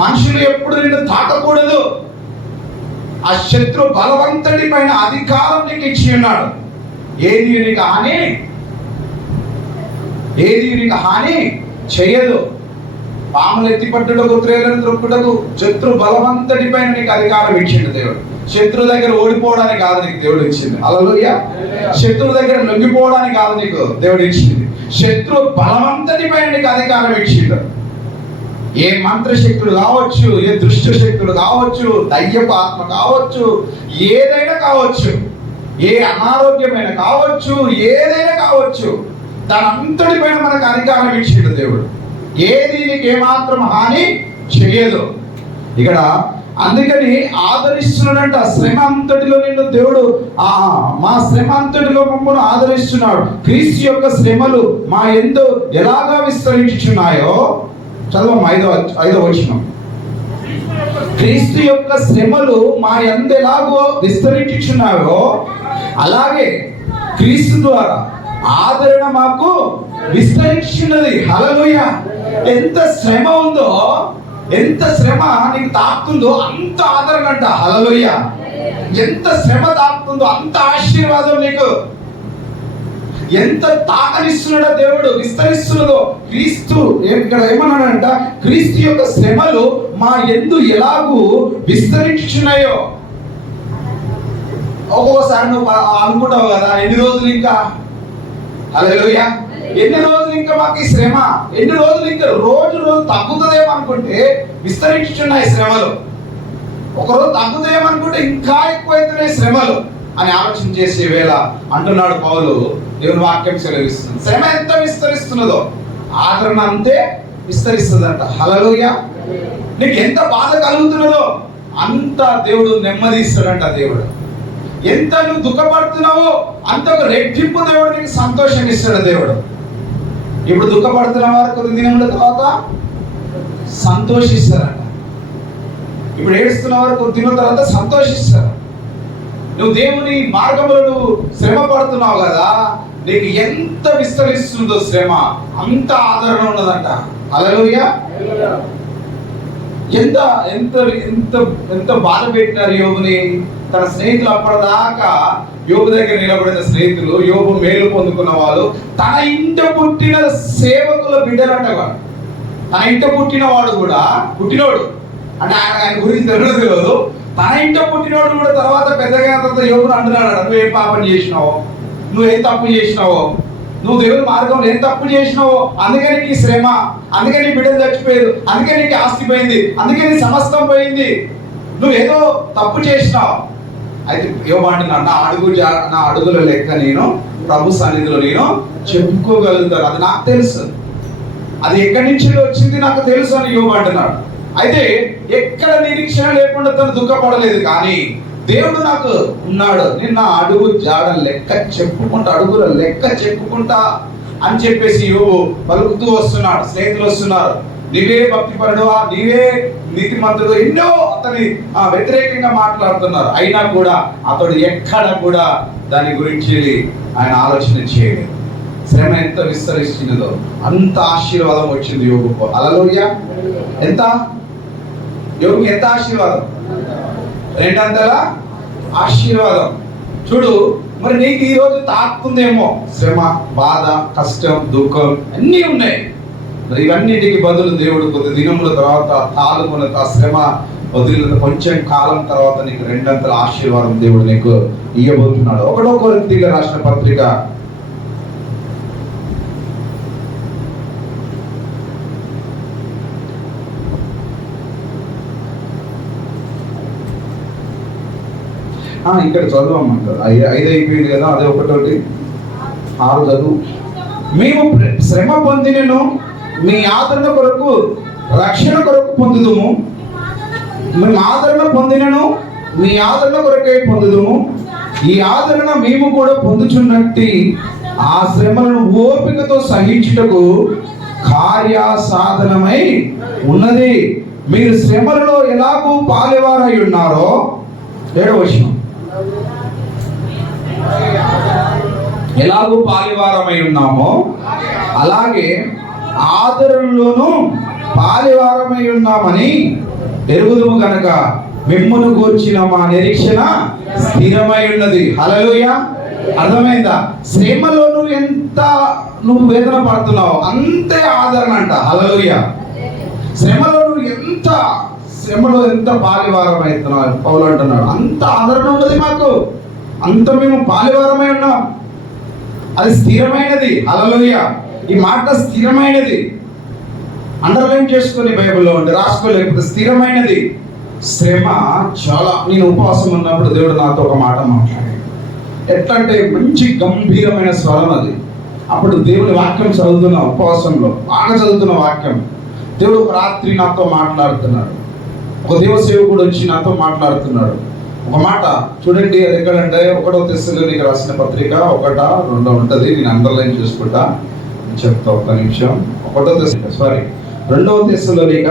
మనుషులు ఎప్పుడు నిన్ను తాకకూడదు. ఆ శత్రు బలవంతుడి పైన అధికారం నీకు ఇచ్చి ఉన్నాడు. ఏది నీకు హాని చేయదు. పాములు ఎత్తిపట్టుటకు, త్రేలను త్రొక్కుటకు శత్రు బలవంతుడి పైన నీకు అధికారం ఇచ్చిండు దేవుడు. శత్రు దగ్గర ఓడిపోవడానికి కాదు నీకు దేవుడు ఇచ్చింది. హల్లెలూయా. శత్రు దగ్గర లొంగిపోవడానికి కాదు నీకు దేవుడు ఇచ్చింది. శత్రు బలవంతుడి పైన నీకు అధికారం ఇచ్చిండు. ఏ మంత్రశక్తులు కావచ్చు, ఏ దుష్ట శక్తులు కావచ్చు, దయ్యపు ఆత్మ కావచ్చు, ఏదైనా కావచ్చు, ఏ అనారోగ్యమైన కావచ్చు, ఏదైనా కావచ్చు, దానంతటి పైన మనకు అధికారం ఇచ్చిండు దేవుడు. ఏది నీకు ఏమాత్రం హాని చేయదు. ఇక్కడ అందుకని ఆదరిస్తున్నాడంట. శ్రమ అంతటిలో నిన్ను దేవుడు మా శ్రమ అంతటిలో మమ్మల్ని ఆదరిస్తున్నాడు. క్రీస్తు యొక్క శ్రమలు మా యందు ఎలాగా విస్తరించుచున్నాయో చదవం. 5వ వచనం. క్రీస్తు యొక్క శ్రమలు మా యందు ఎలాగో విస్తరించుచున్నాయో అలాగే క్రీస్తు ద్వారా ఆదరణ మాకు విస్తరించున్నది. హల్లెలూయా. ఎంత శ్రమ ఉందో, ఎంత శ్రమ నీకు తాకుతుందో అంత ఆదరణ అంట. హల్లెలూయా. ఎంత శ్రమ తాకుతుందో అంత ఆశీర్వాదం నీకు. ఎంత తాకనిస్తున్నాడో దేవుడు, విస్తరిస్తున్నదో. క్రీస్తు ఇక్కడ ఏమన్నాడంట? క్రీస్తు యొక్క శ్రమలు మా యందు ఎలాగూ విస్తరించుచున్నాయో. ఒక్కొక్కసారి నువ్వు అనుకుంటావు కదా, ఎన్ని రోజులు ఇంకా? హల్లెలూయా. ఎన్ని రోజులు ఇంకా మాకు ఈ శ్రమ? ఎన్ని రోజులు ఇంకా? రోజు తగ్గుతుందేమో అనుకుంటే విస్తరించుచున్నాయి శ్రమలు. ఒకరోజు తగ్గుతాయేమనుకుంటే ఇంకా ఎక్కువైతున్నాయి శ్రమలు అని ఆలోచన చేసే వేళ అంటున్నాడు పౌలు, దేవుని వాక్యం సెలవిస్తుంది, శ్రమ ఎంత విస్తరిస్తున్నదో ఆదరణ అంతే విస్తరిస్తుందంట. హల్లెలూయా. నీకు ఎంత బాధ కలుగుతున్నదో అంత దేవుడు నెమ్మది ఇస్తాడంట. దేవుడు ఎంత నువ్వు దుఃఖపడుతున్నావో అంత ఒక రెట్టింపు దేవుడు నీకు సంతోషం ఇస్తాడు దేవుడు. ఇప్పుడు దుఃఖపడుతున్న వారు కొద్ది దినముల తర్వాత సంతోషిస్తారంట. ఇప్పుడు ఏడుస్తున్న వారు కొద్ది దినం తర్వాత సంతోషిస్తారు. నువ్వు దేవుని మార్గంలో నువ్వు శ్రమ పడుతున్నావు కదా, నీకు ఎంత విస్తరిస్తుందో శ్రమ అంత ఆదరణ ఉన్నదంట. హల్లెలూయా. ఎంత ఎంత ఎంత ఎంత బాధ పెట్టినారు యోబుని. తన స్నేహితులు అప్పటిదాకా యోబు దగ్గర నిలబడిన స్నేహితులు, యోబు మేలు పొందుకున్న వాళ్ళు, తన ఇంట పుట్టిన సేవకుల బిడ్డలంట. తన ఇంట పుట్టినవాడు కూడా, పుట్టినోడు అంటే ఆయన గురించి తెలియదు, తన ఇంట పుట్టినోడు కూడా తర్వాత పెద్దగా తర్వాత యోబుని అంటున్నాడు, నువ్వేం పాపం చేసినావో, నువ్వేం తప్పు చేసినావో, నువ్వు దేవుని మార్గంలో ఏం తప్పు చేసినావో, అందుకే నీకు శ్రమ, అందుకే నీ బిడ్డలు చచ్చిపోయారు, అందుకే నీకు ఆస్తి పోయింది, అందుకే నీ సమస్తం పోయింది, నువ్వేదో తప్పు చేసినావు. అయితే యోబు అంటున్నాడు, నా అడుగుల లెక్క నేను ప్రభు సన్నిధిలో నేను చెప్పుకోగలుగుతాను. అది నాకు తెలుసు, అది ఎక్కడి నుంచి వచ్చింది నాకు తెలుసు అని యోబు అంటున్నాడు. అయితే ఎక్కడ నిరీక్షణ లేకుండా తను దుఃఖపడలేదు, కానీ దేవుడు నాకు ఉన్నాడు, నిన్న అడుగు జాడ లెక్క చెప్పుకుంటా, అడుగుల లెక్క చెప్పుకుంటా అని చెప్పేసి యోబు పలుకుతూ వస్తున్నాడు. స్నేహితులు వస్తున్నారు, నీవే భక్తిపరుడువా, నీవే నీతిమంతుడు, ఎన్నో అతని వ్యతిరేకంగా మాట్లాడుతున్నారు. అయినా కూడా అతడు ఎక్కడ కూడా దాని గురించి ఆయన ఆలోచన చేయలేదు. శ్రమ ఎంత విస్తరిస్తున్నదో అంత ఆశీర్వాదం వచ్చింది యోగుకు. హల్లెలూయా! ఎంత యోగుకి ఎంత ఆశీర్వాదం, రెండంతల ఆశీర్వాదం. చూడు, మరి నీకు ఈ రోజు తాకుతుందేమో శ్రమ, బాధ, కష్టం, దుఃఖం అన్నీ ఉన్నాయి. మరి ఇవన్నిటికి బదులు దేవుడు కొద్ది దినముల తర్వాత తాలుకున్న ఆ శ్రమ వదిలిన కొంచెం కాలం తర్వాత నీకు రెండంతల ఆశీర్వాదం దేవుడు నీకు ఇయ్యబోతున్నాడు. 1 కొరింథీయులకు రాసిన పత్రిక 5 ఇక్కడ చదవమంటారు. 5 అయిపోయింది కదా, అదే 1 6 చదువు. మేము శ్రమ పొందినను మీ ఆదరణ కొరకు రక్షణ కొరకు పొందుదుము. మేము ఆదరణ పొందినను మీ ఆదరణ కొరకే పొందుదుము. ఈ ఆదరణ మేము కూడా పొందుచున్నట్టి ఆ శ్రమలను ఓపికతో సహించుటకు కార్యసాధనమై ఉన్నది. మీరు శ్రమలలో ఎలాగూ పాలువారై ఉన్నారో, 7వ వచనం, ఎలాగూ పాలివారమై ఉన్నామో అలాగే ఆదరణలోనూ పాలివారమై ఉన్నామని ఎరుగుదుము గనక మిమ్మును గూర్చిన మా నిరీక్షణ స్థిరమై ఉన్నది. హల్లెలూయా! అర్థమైందా? శ్రమలో నువ్వు వేదన పడుతున్నావు అంతే ఆదరణ అంట. హల్లెలూయా! శ్రమలో ఎంత పాలివారం అవుతున్నావు పౌలు అంటున్నాడు, అంత ఆదరణ ఉన్నది మాకు, అంత మేము పాలివారమై ఉన్నాం. అది స్థిరమైనది. హల్లెలూయా! ఈ మాట స్థిరమైనది. అండర్లైన్ చేసుకొని బైబిల్లో ఉంటే రాసుకోలేకపోతే స్థిరమైనది. శ్రమ చాలా, నేను ఉపవాసం ఉన్నప్పుడు దేవుడు నాతో ఒక మాట మాట్లాడాడు. ఎట్లా అంటే మంచి గంభీరమైన స్వరం అది. అప్పుడు దేవుని వాక్యం చదువుతున్న, ఉపవాసంలో బాగా చదువుతున్న వాక్యం, దేవుడు ఒక రాత్రి నాతో మాట్లాడుతున్నాడు. ఒక దేవసేవకుడు వచ్చి నాతో మాట్లాడుతున్నాడు. ఒక మాట చూడండి, అది ఎక్కడంటే 1వ తెస్సలోనికీయులకు రాసిన పత్రిక 1-2 ఉంటుంది. నేను అండర్లైన్ చేసుకుంటా, చెప్తా ఒక్క నిమిషం. 2వ తెస్సలోనిక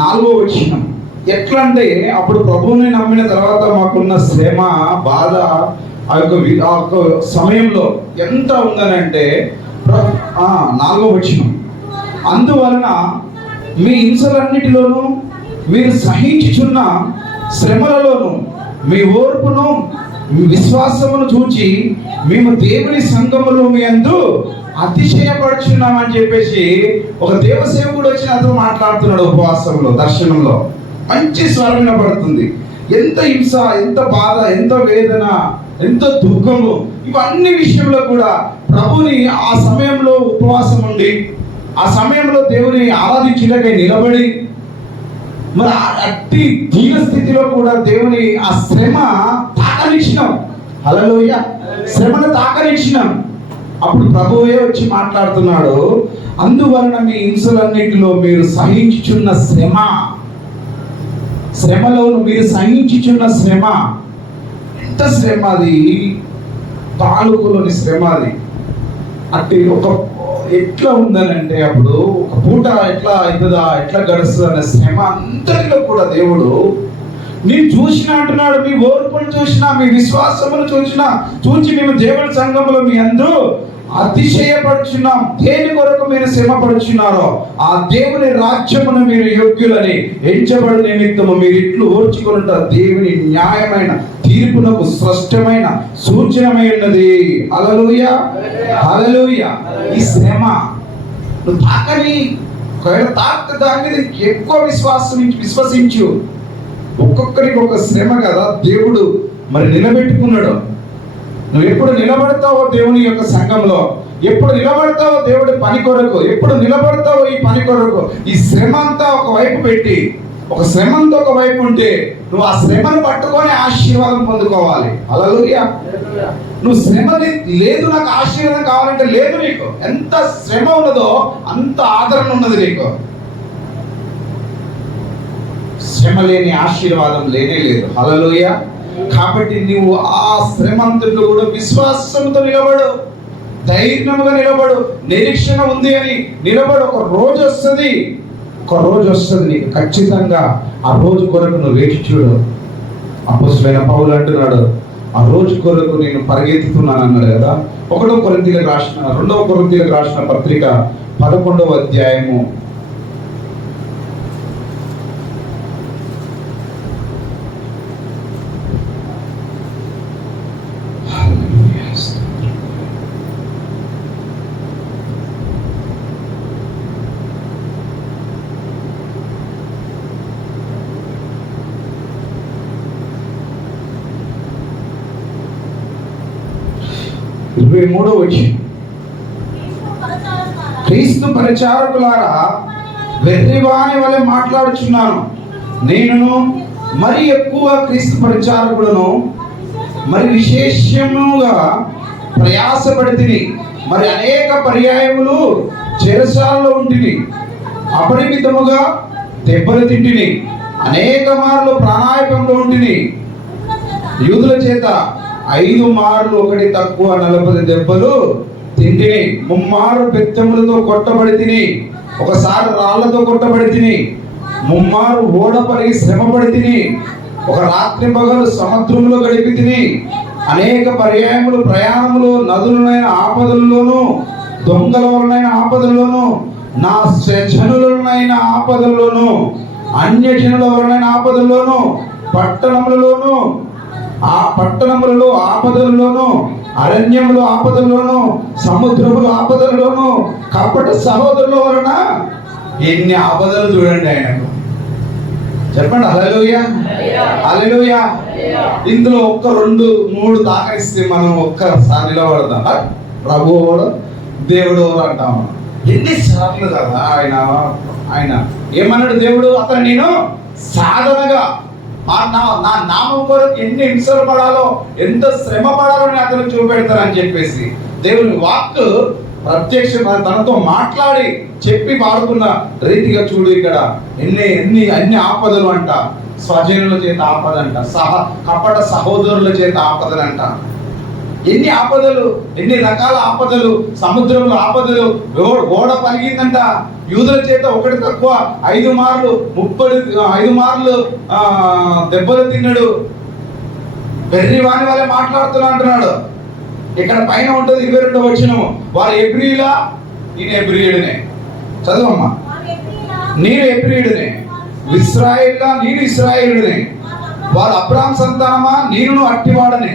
4వ వచనం. ఎట్లా అంటే అప్పుడు ప్రభువుని నమ్మిన తర్వాత మాకున్న శ్రమ, బాధ ఆ యొక్క సమయంలో ఎంత ఉందనంటే 4వ వచనం, అందువలన మీ హింసలన్నిటిలోనూ మీరు సహించుచున్న శ్రమలలోను మీ ఓర్పును మీ విశ్వాసమును చూచి మేము దేవుని సంఘములో మీ యందు అతిశయపడుచున్నామని చెప్పేసి ఒక దేవసేవకుడు వచ్చి నాతో మాట్లాడుతున్నాడు. ఉపవాసంలో దర్శనంలో మంచి స్వరం వినపడుతుంది. ఎంత హింస, ఎంత బాధ, ఎంత వేదన, ఎంత దుఃఖము, ఇవన్నీ విషయంలో కూడా ప్రభుని ఆ సమయంలో ఉపవాసం ఉండి ఆ సమయంలో దేవుని ఆరాధించడానికి నిలబడి మరి అట్టి దీన స్థితిలో కూడా దేవుని ఆ శ్రమ తాకనిచ్చినాం. హల్లెలూయా! శ్రమను తాకనిచ్చినాం. అప్పుడు ప్రభువే వచ్చి మాట్లాడుతున్నాడు, అందువలన మీ హింసలన్నిటిలో మీరు సహించుచున్న శ్రమలో మీరు సహించుచున్న శ్రమ, ఎంత శ్రమ అది, తాలూకులోని శ్రమ అది. అట్టి ఒక ఎట్లా ఉందనంటే అప్పుడు ఒక పూట ఎట్లా అవుతుందా, ఎట్లా గడుస్తుంది అనే శ్రమ అంతటిలో కూడా దేవుడు నేను చూసినా అంటున్నాడు. మీ ఓర్పును చూసినా, మీ విశ్వాసమును చూసి మేము దేవుని సంఘములో మీ అందరూ అతిశయపడుచున్నాం. దేని కొరకు మీరు శ్రమపడుచున్నారో ఆ దేవుని రాజ్యమును మీరు యోగ్యులని ఎంచబడి నిమిత్తము మీరు ఇట్లు ఓర్చుకుంటారు. దేవుని న్యాయమైన తీర్పునకు స్పష్టమైన సూచనమై ఉన్నది. హల్లెలూయా! హల్లెలూయా! ఈ శ్రమ నువ్వు తాకని, తాకితే దాని మీద ఎక్కువ విశ్వసించు. ఒక్కొక్కరికి ఒక శ్రమ కదా దేవుడు మరి నిలబెట్టుకున్నాడు. నువ్వు ఎప్పుడు నిలబడతావో దేవుని యొక్క సంఘంలో, ఎప్పుడు నిలబడతావో దేవుడి పని కొరకు, ఎప్పుడు నిలబడతావో ఈ పని కొరకు, ఈ శ్రమ అంతా ఒకవైపు పెట్టి ఒక శ్రమంతో ఒకవైపు ఉంటే నువ్వు ఆ శ్రమను పట్టుకొని ఆశీర్వాదం పొందుకోవాలి. హల్లెలూయా. నువ్వు శ్రమ లేదు నాకు ఆశీర్వాదం కావాలంటే లేదు. నీకు ఎంత శ్రమ ఉన్నదో అంత ఆదరణ ఉన్నది నీకు. శ్రమ లేని ఆశీర్వాదం లేనే లేదు. హల్లెలూయా. కాబట్టి నువ్వు ఆ శ్రమంతుడు కూడా విశ్వాసంతో నిలబడు, ధైర్యంగా నిలబడు, నిరీక్షణ ఉంది అని నిలబడు. ఒక రోజు వస్తుంది నీకు ఖచ్చితంగా. ఆ రోజు కొరకు నువ్వు వేచి చూడు. అపోస్తలుడైన పౌలు అంటున్నాడు, ఆ రోజు కొరకు నేను పరిగెత్తుతున్నాను అన్నాడు కదా. 2వ కొరింథీయులకు రాసిన పత్రిక 11వ అధ్యాయము 23వ వచనం. క్రీస్తు పరిచారకులారా, వెర్రివాని వలె మాట్లాడుచున్నాను. నేను మరి ఎక్కువ క్రీస్తు పరిచారకులను మరి విశేషముగా ప్రయాసపడితిని. మరి అనేక పర్యాయములు చెరసాలలో ఉంటిని, అపరిమితముగా దెబ్బలు తింటిని, అనేక మార్లు ప్రాణాయాపంలో ఉంటిని. యూదుల చేత 5 మార్లు ఒకటి తక్కువ 40 దెబ్బలు తింటిని. 3 మార్లు బెత్తములతో కొట్టబడి తిని, ఒకసారి రాళ్లతో కొట్టబడి తిని, 3 మార్లు ఓడపడి శ్రమపడి తిని, ఒక రాత్రి పగలు సముద్రంలో గడిపి తిని, అనేక పర్యాయములు ప్రయాణములు నదులనైన ఆపదల్లోనూ దొంగల వలనైన ఆపదల్లోనూ నా స్వజనులనైన ఆపదల్లోనూ అన్యజనుల వలనైన ఆపదల్లోనూ పట్టణములలోనూ ఆపదల్లోనూ అరణ్యములు ఆపదల్లోనూ సముద్రములు ఆపదల్లోనూ కపట సహోదరుల వలన ఎన్ని ఆపదలు చూడండి ఆయనకు. చెప్పండి హల్లెలూయా, హల్లెలూయా. ఇందులో 1, 2, 3 దాకరిస్తే మనం ఒక్కసారి నిలబడదాం. ప్రభువు దేవుడు అంటాము ఎన్నిసార్లు కదా. ఆయన ఏమన్నాడు దేవుడు? అతను నేను సాధనగా నా నామం కొరకు ఎన్ని హింసలు పడాలో, ఎంత శ్రమ పడాలో నేను అతను చూపెడతానని చెప్పేసి దేవుని వాక్ ప్రత్యక్ష తనతో మాట్లాడి చెప్పి పాడుకున్న రీతిగా చూడు. ఇక్కడ అన్ని ఆపదలు అంట. స్వజనుల చేత ఆపదంట, కపట సహోదరుల చేత ఆపదలంట. ఎన్ని ఆపదలు, ఎన్ని రకాల ఆపదలు. సముద్రంలో ఆపదలు, ఓడ పలిగిందంట. యూదుల చేత 1 తక్కువ 5 మార్లు 5 మార్లు దెబ్బలు తిన్నాడు. వెర్రి వాని వల్లే మాట్లాడుతున్నా అంటున్నాడు. ఇక్కడ పైన ఉంటుంది 22వ వచనము. వారు ఎబ్రీయులా, నేను ఎబ్రీయుడినే. చదవమ్మా. నేను ఎబ్రీయుడినే. ఇశ్రాయేలులా, నేను ఇశ్రాయేలుడినే. వారు అబ్రాహాము సంతానమా, నేను అట్టివాడనే.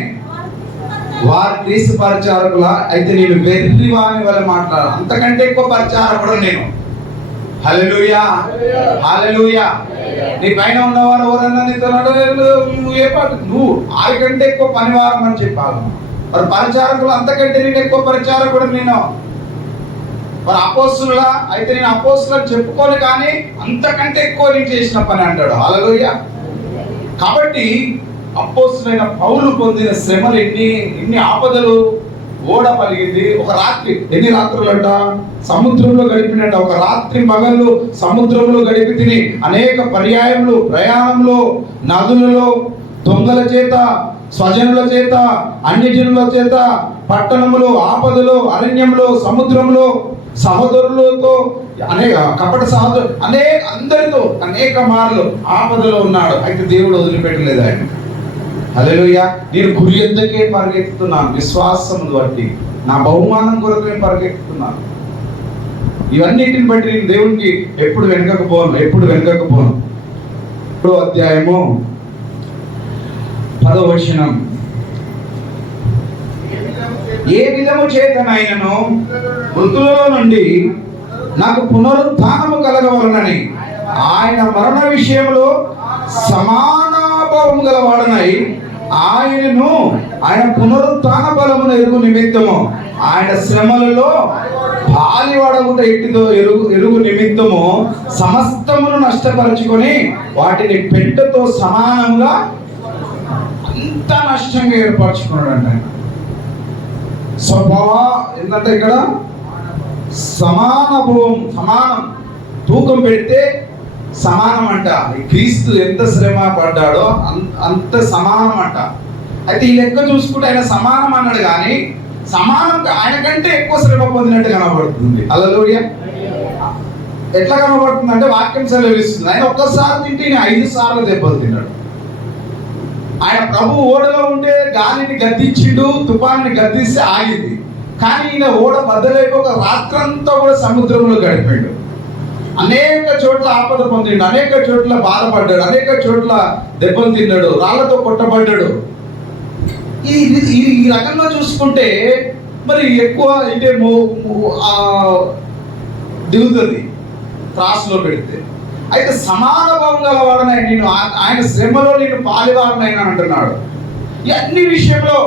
వారు క్రీస్తు పరిచారకులా, అయితే నేను వెర్రి వాని వల్ల మాట్లాడాను. అంతకంటే ఎక్కువ పరిచారకుడు నేను. హల్లెలూయా, హల్లెలూయా. నీ పైన ఉన్నవారు ఎవరన్నా నీతో నువ్వు వాళ్ళకంటే ఎక్కువ పనివారం అని చెప్పాలి. మరి పరిచారకులు అంతకంటే నేను ఎక్కువ పరిచారకుడు నేను. మరి అపోస్తులా, అయితే నేను అపోస్తులని చెప్పుకోను, కానీ అంతకంటే ఎక్కువ నేను చేసిన పని అంటాడు. హల్లెలూయా. కాబట్టి అపోస్తులైన పౌలు పొందిన శ్రమలు ఎన్ని ఆపదలు. ఓడ పలిగింది. ఒక రాత్రి, ఎన్ని రాత్రులంట? సముద్రంలో గడిపినట్ట. ఒక రాత్రి పగళ్ళు సముద్రంలో గడిపి తిని, అనేక పర్యాయములు ప్రయాణంలో నదులలో దొంగల చేత, స్వజనుల చేత, అన్యజనుల చేత, పట్టణములు ఆపదలు, అరణ్యంలో సముద్రంలో సహోదరులతో అనేక కపట సహోదరు అందరితో అనేక మార్లు ఆపదలో ఉన్నాడు. అయితే దేవుడు వదిలిపెట్టలేదు ఆయన. హల్లెలూయా. నేను గురి ఎద్దకే పరిగెత్తుతున్నాను, విశ్వాసమును బట్టి నా బహుమానం కొరకు నేను పరిగెత్తుతున్నాను. ఇవన్నిటిని బట్టి నేను దేవునికి ఎప్పుడు వెనకకపోను. 3వ అధ్యాయము 10వ వచనం. ఏ విధము చేతనైనను మృతులలో నుండి నాకు పునరుత్థానము కలగవలనని ఆయన మరణ విషయంలో సమానాభావం గలవాడనై ఆయన పునరుత్థాన బలమును ఎరుగు నిమిత్తము ఆయన శ్రమలలో పాలివాడకుండా ఎట్టిదో ఎరుగు నిమిత్తము సమస్తమును నష్టపరుచుకొని వాటిని పెంటతో సమానంగా అంత నష్టంగా ఏర్పరచుకున్నాడు అంట ఆయన. స్వభావ ఏంటంటే ఇక్కడ సమానం తూకం పెడితే సమానం అంట. క్రీస్తు ఎంత శ్రమ పడ్డాడో అంత సమానం అంట. అయితే ఈ లెక్క చూసుకుంటే ఆయన సమానం అన్నాడు, కానీ సమానం ఆయన కంటే ఎక్కువ శ్రమ పొందినట్టు కనబడుతుంది. హల్లెలూయా. ఎట్లా కనబడుతుంది అంటే వాక్యం సెలవిస్తుంది, ఆయన ఒక్కసారి తింటే 5 సార్లు దెబ్బలు తిన్నాడు. ఆయన ప్రభు ఓడలో ఉంటే గాలిని గద్దించిండు, తుఫాన్ని గద్దిస్తే ఆగింది. కానీ ఈయన ఓడ బద్దలైపోక రాత్రంతా కూడా సముద్రంలో గడిపాడు. అనేక చోట్ల ఆపద పొందిండు, అనేక చోట్ల బాధపడ్డాడు, అనేక చోట్ల దెబ్బలు తిన్నాడు, రాళ్లతో కొట్టబడ్డాడు. ఈ రకంగా చూసుకుంటే మరి ఎక్కువ అంటే దిగుతుంది త్రాసులో పెడితే. అయితే సమాన భావం గలవాడనై నేను ఆయన శ్రమలో నేను పాలివాడనైనా అంటున్నాడు. ఈ అన్ని విషయంలో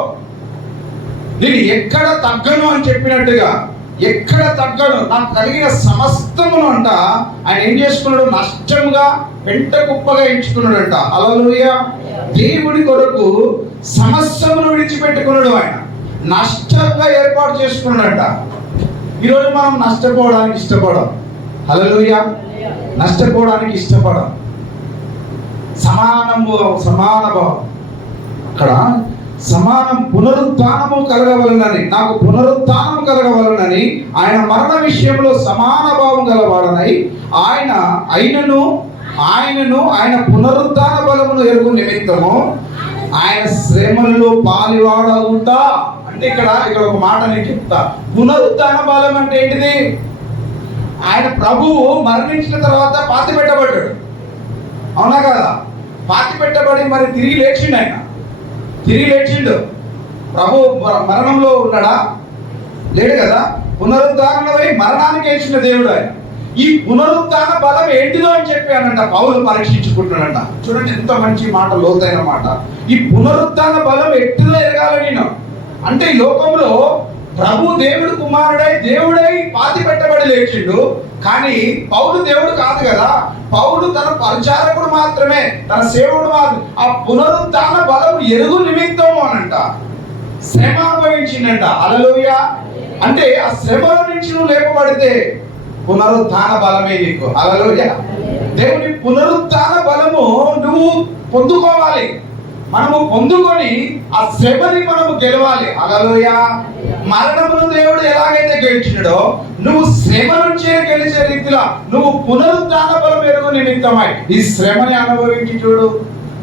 నేను ఎక్కడ తగ్గను అని చెప్పినట్టుగా, ఎక్కడ తగ్గను, నాకు కలిగిన సమస్తమును అంట ఆయన ఏం చేసుకున్నాడు, నష్టంగా పెంట కుప్పగా ఎంచుకున్నాడంట. హల్లెలూయా. దేవుడి కొరకు సమస్యను విడిచిపెట్టుకున్నాడు, ఆయన నష్టంగా ఏర్పాటు చేసుకున్నాడంట. ఈరోజు మనం నష్టపోవడానికి ఇష్టపడం. హల్లెలూయా. నష్టపోవడానికి ఇష్టపడం. సమాన భావం అక్కడ సమానం పునరుత్థానము కలగవలనని, నాకు పునరుత్థానం కలగవలనని ఆయన మరణ విషయంలో సమాన భావం గలవాడనై ఆయనను ఆయన పునరుత్థాన బలమును ఎరుగు నిమిత్తము ఆయన శ్రమలలో పాలివాడవుతా అంటే ఇక్కడ ఒక మాట నేను చెప్తా. పునరుత్థాన బలం అంటే ఏంటిది? ఆయన ప్రభువు మరణించిన తర్వాత పాతి పెట్టబడ్డాడు, అవునా కదా? పాతి పెట్టబడి మరి తిరిగి లేచిండు. ప్రభు మరణంలో ఉన్నాడా? లేడు కదా. పునరుద్ధారణమై మరణానికి వేసిన దేవుడు ఆయన. ఈ పునరుత్థాన బలం ఏంటిదో అని చెప్పానంట పౌలు పరీక్షించుకుంటున్నాడంట. చూడండి ఎంత మంచి మాట, లోతైన మాట. ఈ పునరుత్థాన బలం ఎట్టిదో ఎరగాలి నేను అంటే, ఈ లోకంలో ప్రభు దేవుడు కుమారుడై దేవుడై పాతి పెట్టబడి లేచిండు. కానీ పౌలు దేవుడు కాదు కదా. పౌలు తన పరిచారకుడు మాత్రమే, తన సేవకుడు మాత్రమే. ఆ పునరుత్థాన బలం ఎరుగు నిమిత్తము అనంట శ్రమ అనుభవించిందంట. హల్లెలూయా. అంటే ఆ శ్రమల నుంచి నువ్వు లేపబడితే పునరుత్థాన బలమే నీకు. హల్లెలూయా. దేవుని పునరుత్థాన బలము నువ్వు పొందుకోవాలి. మనము పొందుకొని ఆ శ్రమని మనము గెలవాలి. హల్లెలూయా. మరణమును దేవుడు ఎలాగైతే గెలిచినాడో నువ్వు శ్రమ నుంచే గెలిచే రీతిలో నువ్వు పునరుత్థాన బలం ఎరుగు నిమిత్తమై ఈ శ్రమని అనుభవించి చూడు,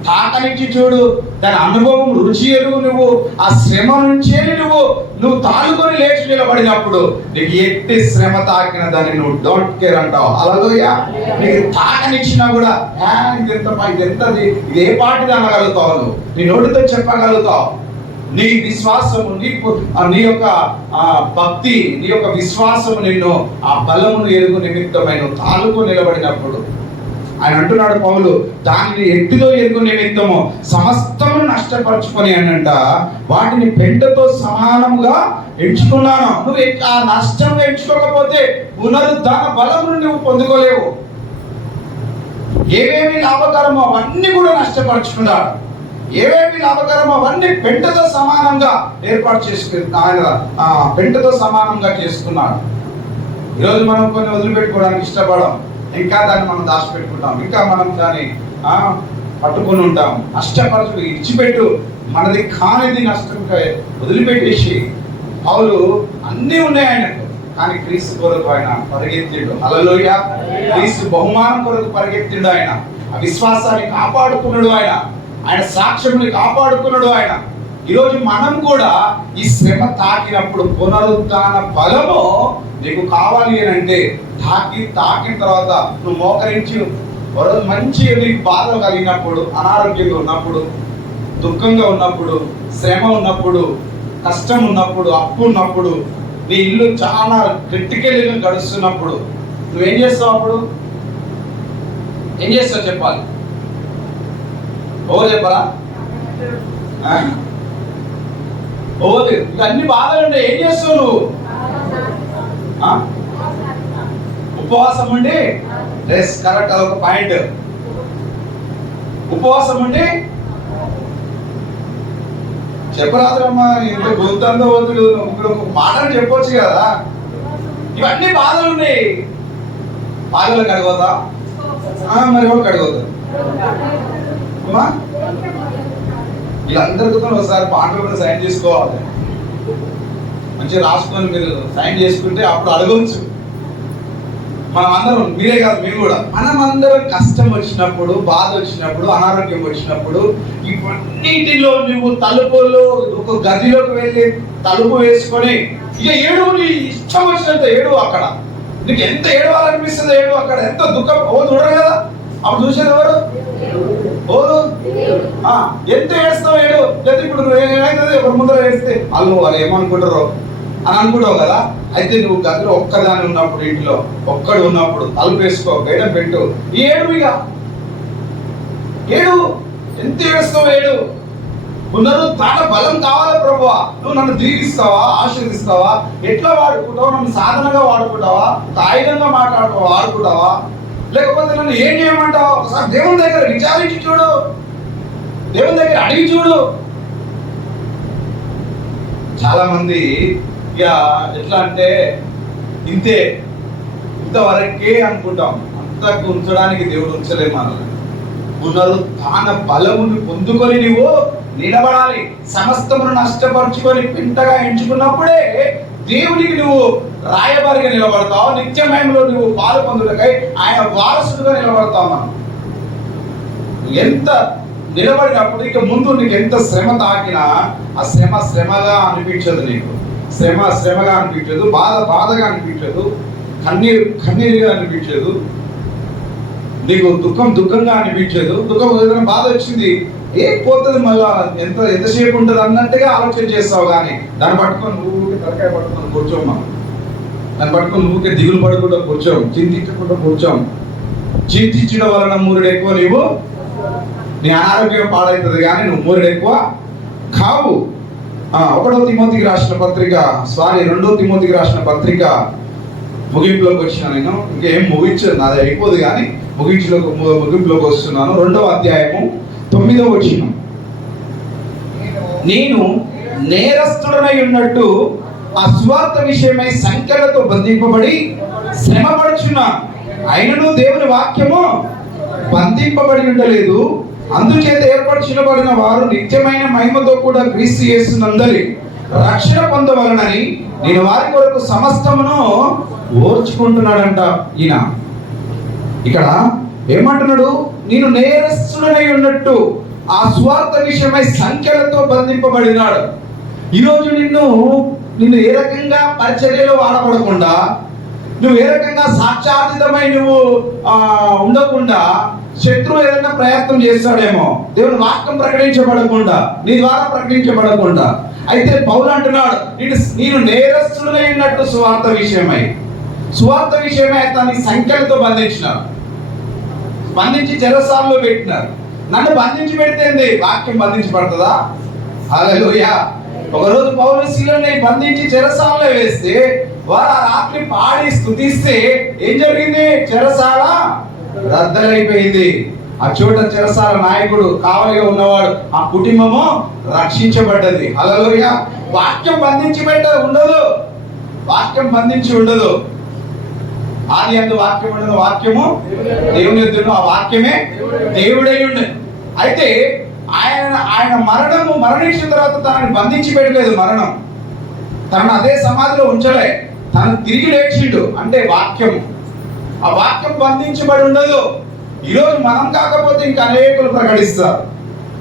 తాకనిచ్చి చూడు, దాని అనుభవం రుచి ఎరుగు. నువ్వు ఆ శ్రమ నుంచే నువ్వు తాలుకొని లేచి నిలబడినప్పుడు నీకు ఎట్టి శ్రమ తాకిన దాన్ని నువ్వు డోంట్ కేర్ అంటావు. హల్లెలూయా. నీకు తాకనిచ్చినా కూడా ఇదెంతది, ఇది ఏ పాటిది అనగలుగుతావు, నువ్వు నీ నోటితో చెప్పగలుగుతావు. నీ విశ్వాసము, నీ యొక్క భక్తి, నీ యొక్క విశ్వాసము నిన్ను ఆ బలమును ఎరుగు నిమిత్తమైన తాలుకు నిలబడినప్పుడు ఆయన అంటున్నాడు పౌలు, దానిని ఎట్టిదో ఎరుగు నిమిత్తము సమస్తము నష్టపరుచుకొని అనంట వాటిని పెంటతో సమానముగా ఎంచుకున్నాను. నువ్వు ఆ నష్టం ఎంచుకోకపోతే పునరుద్ధాన బలమును నువ్వు పొందుకోలేవు. ఏవేమి లాభకరమో అవన్నీ కూడా నష్టపరుచుకున్నాడు. ఏవేమి లాభకరమో అవన్నీ పెంటతో సమానంగా ఏర్పాటు చేసుకుని ఆయన పెంటతో సమానంగా చేసుకున్నాడు. ఈరోజు మనం కొన్ని వదిలిపెట్టుకోవడానికి ఇష్టపడం, ఇంకా దాన్ని మనం దాచిపెట్టుకుంటాం, ఇంకా మనం దాన్ని పట్టుకుని ఉంటాం. నష్టపరచు, ఇచ్చిపెట్టు, మనది కానిది నష్టంగా వదిలిపెట్టేసి పౌలు అన్నీ ఉన్నాయి ఆయనకు, కానీ క్రీస్తు కొరకు ఆయన పరిగెత్తిండు. హల్లెలూయా. క్రీస్తు బహుమానం కొరకు పరిగెత్తిండు. ఆయన ఆ విశ్వాసాన్ని కాపాడుకున్నాడు, ఆయన సాక్ష్యముని కాపాడుకున్నాడు ఆయన. ఈరోజు మనం కూడా ఈ శ్రమ తాకినప్పుడు పునరుత్థాన బలము నీకు కావాలి అని అంటే తాకిన తర్వాత నువ్వు మోకరించి మంచి నీకు బాధ కలిగినప్పుడు, అనారోగ్యంగా ఉన్నప్పుడు, దుఃఖంగా ఉన్నప్పుడు, శ్రమ ఉన్నప్పుడు, కష్టం ఉన్నప్పుడు, అప్పు ఉన్నప్పుడు, నీ ఇల్లు చాలా క్రిటికల్గా గడుస్తున్నప్పుడు నువ్వేం చేస్తావు? అప్పుడు ఏం చేస్తావు చెప్పాలి? ఓ చెప్పరా? ఓ అన్ని బాధలు ఉంటాయి, ఏం చేస్తావు నువ్వు? ఉపవాసం ఉండి రెస్ట్. కరెక్ట్, అదొక పాయింట్. ఉపవాసం ఉండి చెప్పరాదమ్మా, ఇంత గొంతంతో వద్దు, ఒక మాటలు చెప్పొచ్చు కదా. ఇవన్నీ బాధలు ఉన్నాయి. పాలలకు అడగదా? మరి ఎవరికి అడగదు అమ్మా? వీళ్ళందరికీ ఒకసారి పాటలు కూడా సైన్ చేసుకోవాలి. మంచిగా రాసుకొని మీరు సైన్ చేసుకుంటే అప్పుడు అడగవచ్చు. మనం అందరం, మీరే కాదు మేము కూడా, మనమందరం కష్టం వచ్చినప్పుడు, బాధ వచ్చినప్పుడు, అనారోగ్యం వచ్చినప్పుడు, ఇవన్నిటిలో నువ్వు తలుపులో ఒక గదిలోకి వెళ్ళి తలుపు వేసుకొని ఇక ఏడువు, నీ ఇష్టం వచ్చినంత ఏడువు. అక్కడ నీకు ఎంత ఏడవాలనిపిస్తుంది ఏడువు. అక్కడ ఎంత దుఃఖం ఓ చూడరు కదా, అప్పుడు చూసేది ఎవరు? ఓరు. ఎంత ఏడుస్తావు ఏడు. లేదా ఇప్పుడు ఏమైతుంది, ఎవరి ముందర ఏడిస్తే వాళ్ళు ఏమనుకుంటారో అని అనుకుంటావు కదా. అయితే నువ్వు గదిలో ఒక్కదాని ఉన్నప్పుడు, ఇంట్లో ఒక్కడు ఉన్నప్పుడు తలుపు వేసుకో, బయట పెట్టు, ఏడు. ఇక ఏడు. ఎంత ఏడుస్తావు ఏడు. పునరుత్థాన బలం కావాలి ప్రభువా. నువ్వు నన్ను దీవిస్తావా, ఆశీర్దిస్తావా? ఎట్లా వాడుకుంటావా? నన్ను సాధనగా వాడుకుంటావా, ఆయుధంగా వాడుకుంటావా, లేకపోతే నన్ను ఏం చేయమంటావా? ఒకసారి దేవుని దగ్గర విచారించి చూడు, దేవుని దగ్గర అడిగి చూడు. చాలా మంది ఇక ఎట్లా అంటే ఇంతే, ఇంతవరకే అనుకుంటాం. అంతకు ఉంచడానికి దేవుడు ఉంచలే మనల్ని. పునరుత్థాన బలమును పొందుకొని నువ్వు నిలబడాలి. సమస్తమును నష్టపరుచుకొని పింటగా ఎంచుకున్నప్పుడే దేవునికి నువ్వు రాయబారిగా నిలబడతావు. నిత్యమయంలో నువ్వు పాలు పొందుటకై ఆయన వారసుడుగా నిలబడతావు. మనం ఎంత నిలబడినప్పుడు ఇక ముందు నీకు ఎంత శ్రమ తాకినా ఆ శ్రమ శ్రమగా అనిపించదు. నీకు శ్రమ శ్రమగా అనిపించదు, బాధ బాధగా అనిపించదు, కన్నీరు కన్నీరుగా అనిపించదు, నీకు దుఃఖం దుఃఖంగా అనిపించదు. దుఃఖం ఏదైనా బాధ వచ్చింది పోతుంది, మళ్ళా ఎంతసేపు ఉంటుంది అన్నట్టుగా ఆలోచన చేస్తావు. కానీ దాన్ని పట్టుకొని ఊరికే తలకాయ పట్టుకొని కూర్చోమ్మా. దాన్ని పట్టుకొని ఊరికే దిగులు పడకుండా కూర్చోం, చింతించకుండా కూర్చోం. చింతించడం వలన మూరుడు ఎక్కువ, నీవు నీ అనారోగ్యం పాడవుతుంది కానీ నువ్వు మూరుడు ఎక్కువ కావు. 1వ తిమోతికి రాసిన పత్రిక, 2వ తిమోతికి రాసిన పత్రిక ముగింపులోకి వచ్చిన నేను. ఇంకేం ముగించదు, నాది అయిపోదు కానీ ముగింపులోకి వస్తున్నాను. 2వ అధ్యాయము 9వ వచనం. నేను నేరస్తుడనై ఉన్నట్టు ఆ సువార్త విషయమై సంఖ్యలతో బంధింపబడి శ్రమపడుచున్నాను. అయినను దేవుని వాక్యము బంధింపబడి ఉండలేదు. అందుచేత ఏర్పరచబడిన వారు నిత్యమైన మహిమతో కూడా క్రీస్తు యేసునందలి రక్షణ పొందవలనని నేను వారి కొరకు సమస్తమును ఓర్చుకుంటున్నాడంట. ఈయన ఇక్కడ ఏమంటున్నాడు? నేను నేరస్తుడనై ఉన్నట్టు ఆ స్వార్థ విషయమై సంఖ్యలతో బంధింపబడినాడు. ఈరోజు నిన్ను ఏ రకంగా పరిచర్యలో వాడబడకుండా, నువ్వు ఏ రకంగా సాక్షాత్తితమై నువ్వు ఉండకుండా శత్రువు ఏదైనా ప్రయత్నం చేస్తాడేమో, దేవుని వాక్యం ప్రకటించబడకుండా, నీ ద్వారా ప్రకటించబడకుండా. అయితే పౌలు అంటున్నాడు, నేను నేరస్తుడనై ఉన్నట్టు సువార్త విషయమై అతన్ని సంఖ్యలతో బంధించి చెరసాలలో పెట్టినారు. నన్ను బంధించి పెడితే వాక్యం బంధించబడుతుందా? హల్లెలూయా. ఒకరోజు పౌలు శీలని బంధించి చెరసాలలో వేస్తే వారు ఆ రాత్రి పాడి స్తుతిస్తే ఏం జరిగింది? చెరసాల రద్దలైపోయింది. ఆ చోట చెరసాల నాయకుడు కావలిగా ఉన్నవాడు, ఆ కుటుంబము రక్షించబడ్డది. హల్లెలూయా. వాక్యం బంధించి ఉండదు. వాక్యం బంధించి ఉండదు. ఆది యందు వాక్యం ఉండదు, వాక్యము దేవుని యొద్దను, ఆ వాక్యమే దేవుడై ఉండదు. అయితే ఆయన మరణించిన తర్వాత తనని బంధించి పెట్టలేదు. తనను అదే సమాధిలో ఉంచలే, తను తిరిగి లేచిండు. అంటే వాక్యము, ఆ వాక్యం బంధించబడి ఉండదు. ఈరోజు మనం కాకపోతే ఇంకా అనేకులు ప్రకటిస్తారు,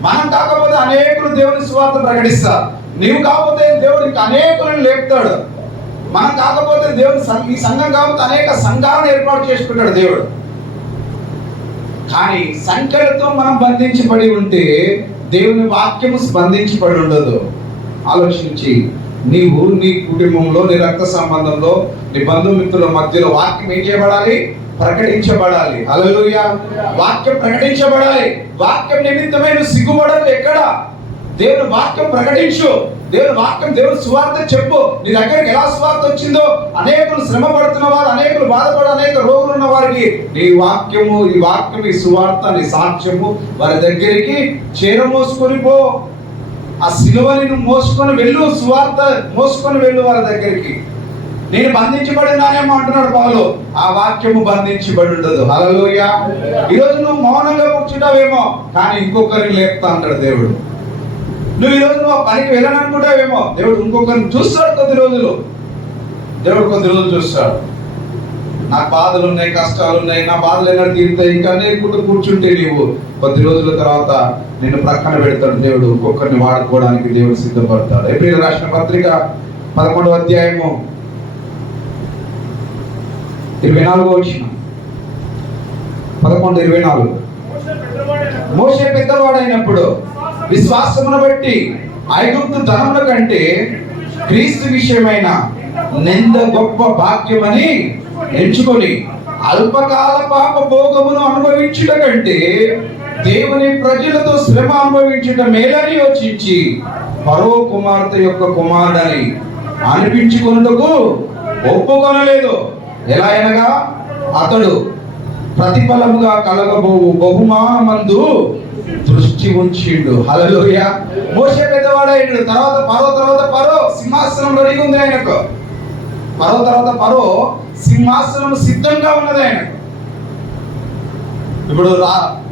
మనం కాకపోతే అనేకులు దేవుని సువార్త ప్రకటిస్తారు. నీవు కాకపోతే దేవుడు ఇంకా అనేకులను లేపుతాడు. మనం కాకపోతే దేవుడు ఈ సంఘం కాకపోతే అనేక సంఘాలను ఏర్పాటు చేసుకుంటాడు దేవుడు. కానీ సంఖ్యలతో మనం బంధించబడి ఉంటే దేవుని వాక్యము బంధించబడి ఉండదు. ఆలోచించి నీవు నీ కుటుంబంలో, నీ రక్త సంబంధంలో, నీ బంధుమిత్రుల మధ్యలో వాక్యం ఏం చేయబడాలి? ప్రకటించబడాలి. హల్లెలూయా. వాక్యం ప్రకటించబడాలి. వాక్యం నిమిత్తమై నువ్వు సిగ్గుపడదు. ఎక్కడ దేవుని వాక్యం ప్రకటించు, దేవుని వాక్యం, దేవుని సువార్త చెప్పు. నీ దగ్గరికి ఎలా సువార్త వచ్చిందో, అనేకులు శ్రమ పడుతున్న వారు, అనేకులు బాధపడు, అనేక రోగులు ఉన్న వారికి ఈ వాక్యము, ఈ సువార్త, నీ సాక్ష్యము వారి దగ్గరికి చేరమోసుకొని పో. ఆ సిలువని నువ్వు మోసుకొని వెళ్ళు, సువార్త మోసుకొని వెళ్ళు వారి దగ్గరికి. నేను బంధించబడినానేమో అంటున్నాడు పౌలు, ఆ వాక్యము బంధించబడి ఉండదు. హల్లెలూయా. ఈరోజు నువ్వు మౌనంగా కూర్చుంటావేమో, కానీ ఇంకొకరిని లేపుతా అంటాడు దేవుడు. నువ్వు ఈరోజు నువ్వు పనికి వెళ్ళాలనుకుంటావేమో, దేవుడు ఇంకొకరిని చూస్తాడు. కొద్ది రోజులు చూస్తాడు. నాకు బాధలు ఉన్నాయి, కష్టాలు ఉన్నాయి, నా బాధలు ఎలా తీరుతాయి, ఇంకా అనేకుండా కూర్చుంటే నీవు కొద్ది రోజుల తర్వాత నిన్ను ప్రక్కన పెడతాడు దేవుడు. ఇంకొకరిని వాడుకోవడానికి దేవుడు సిద్ధపడతాడు. ఎబ్రీయులకు రాసిన పత్రిక 11వ అధ్యాయము 24వ వచనం. 11:24. మోషే పెద్దవాడైనప్పుడు విశ్వాసమును బట్టి ఐగుప్తు ధనముల కంటే క్రీస్తు విషయమైన నింద గొప్ప భాగ్యమని ఎంచుకొని అల్పకాల పాప భోగమును అనుభవించుట కంటే దేవుని ప్రజలతో శ్రమ అనుభవించుట మేలని యోచించి ఫరో కుమార్తె యొక్క కుమారుడని అనిపించుకొనుటకు ఒప్పుకొనలేదు. ఎలా అనగా అతడు ప్రతిఫలముగా కలగబోవు బహుమానమందు దృష్టి ఉంచిండు. హల్లెలూయా. మోషే పెద్దవాడైండు. తర్వాత పరో సింహాసనం రెడీ ఉంది ఆయనకు. పరో సింహాసనం సిద్ధంగా ఉన్నది ఆయనకు. ఇప్పుడు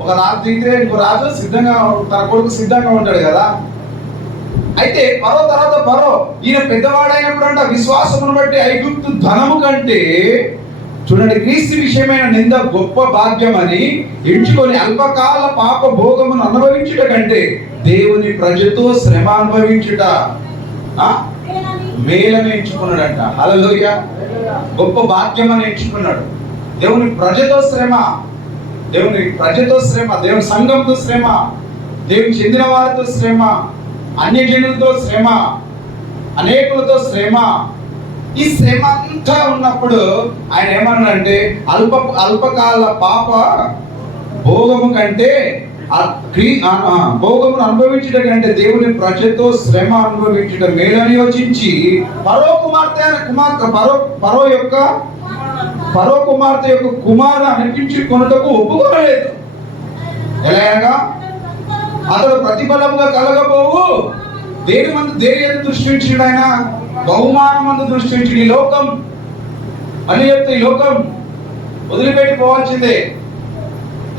ఒక రాజు దిగితే ఇంకో రాజు సిద్ధంగా, తన కొడుకు సిద్ధంగా ఉంటాడు కదా. అయితే పరో ఈయన పెద్దవాడైనప్పుడు అంట విశ్వాసమును బట్టి ఐగుప్తు ధనము కంటే, చూడండి, క్రీస్తు విషయమైన నింద గొప్ప భాగ్యం అని ఎంచుకొని అల్పకాల పాప భోగమును అనుభవించుట కంటే దేవుని ప్రజతో శ్రమ అనుభవించుట మేలని ఎంచుకున్నాడంట. హల్లెలూయా. గొప్ప భాగ్యం అని ఎంచుకున్నాడు. దేవుని ప్రజతో శ్రమ, దేవుని సంఘంతో శ్రమ, దేవుని చెందిన వారితో శ్రమ, అన్యజనులతో శ్రమ, అనేకులతో శ్రమ. ఈ శ్రమ అంతా ఉన్నప్పుడు ఆయన ఏమన్నాడంటే అల్పకాల పాప భోగము కంటే, భోగమును అనుభవించుట కంటే దేవుని ప్రజతో శ్రమ అనుభవించుట మేలని యోచించి ఫరో కుమార్తె యొక్క కుమారుడు అనిపించుకొనుటకు ఒప్పుకోలేదు. ఎలాగా అతడు ప్రతిఫలముగా కలగబోవు దేని దృష్టి ఉంచాడు ఆయన? బహుమానం మందు దృష్టి ఉంచి. ఈ లోకం అని చెప్తే ఈ లోకం వదిలిపెట్టి పోవాల్సిందే.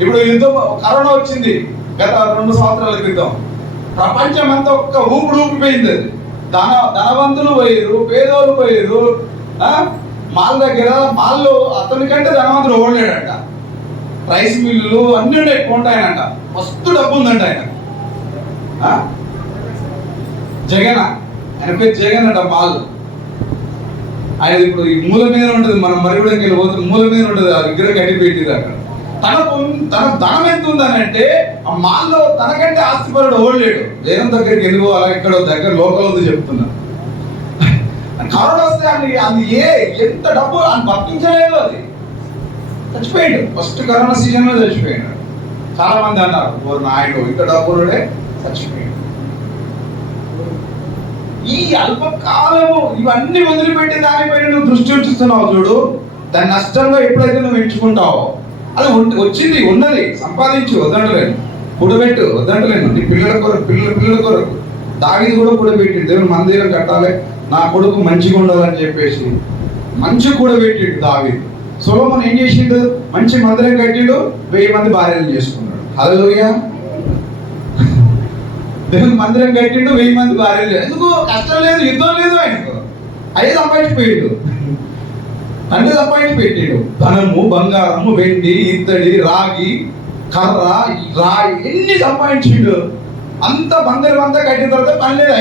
ఇప్పుడు యుద్ధం, కరోనా వచ్చింది గత 2 సంవత్సరాల క్రితం. ప్రపంచం అంతా ఒక్క ఊపిపోయింది. అది ధనవంతులు పోయారు, పేదోళ్ళు పోయారు. మాల్ దగ్గర మాల్లో అతనికంటే ధనవంతులు ఓడలేడంట. రైస్ మిల్లులు అన్ని ఎక్కువ ఉంటాయనంట. మస్తు డబ్బు ఉందంట ఆయన. ఆయన పేరు జగన్ అంట. మాల్ ఆయన ఇప్పుడు ఈ మూల మీద ఉంటుంది. మనం మరిగూడకి వెళ్ళి పోతే మూల మీద ఉంటుంది. ఆ విగ్రహం కట్టి పెట్టింది అక్కడ. తన ధనం ఎంత ఉందనంటే ఆ మాల్లో తనకంటే ఆస్తిపరుడు ఓడలేడు. వేరే దగ్గరికి ఎందుకు అలా ఇక్కడ దగ్గర లోకల్ ఉంది చెప్తున్నా. కరోనా వస్తే అది ఎంత డబ్బు అని పంపించలేదు. అది చచ్చిపోయాడు. ఫస్ట్ కరోనా సీజన్ లో చచ్చిపోయాడు. చాలా మంది అన్నారు, ఓ నాయుడు ఇంత డబ్బుడే చచ్చిపోయాడు. ఈ అల్పకాలము ఇవన్నీ వదిలిపెట్టి దానిపైన నువ్వు దృష్టి ఉంచుతున్నావు చూడు. దాని నష్టంగా ఎప్పుడైతే నువ్వు ఎంచుకుంటావో, అది వచ్చింది, ఉన్నది, సంపాదించు, వద్దంటలేను. కూడబెట్టు, వద్దంటలేను. నీ పిల్లల కొరకు దావీదు కూడా కూడబెట్టిండు. దేవుని మందిరం కట్టాలి, నా కొడుకు మంచిగా ఉండాలని చెప్పేసి మంచి కూడబెట్టిండు దావీదు. సొలొమోను ఏం చేసిండు? మంచి మందిరం కట్టిండు, 1000 మంది భార్యలు చేసుకున్నాడు. హల్లెలూయా. దేవుని మందిరం కట్టిండు, 1000 మంది భార్యలు. ఎందుకు? కష్టం లేదు, యుద్ధం లేదు ఆయనకు. అయ్యే సంపాదించిపోయాడు, తండ్రి సంపాదించిపెట్టాడు. ధనము, బంగారము, వెండి, ఇత్తడి, రాగి, కర్ర, రాయి ఎన్ని సంపాదించిండు. అంత మందిరం అంతా కట్టిన తర్వాత పని లేదు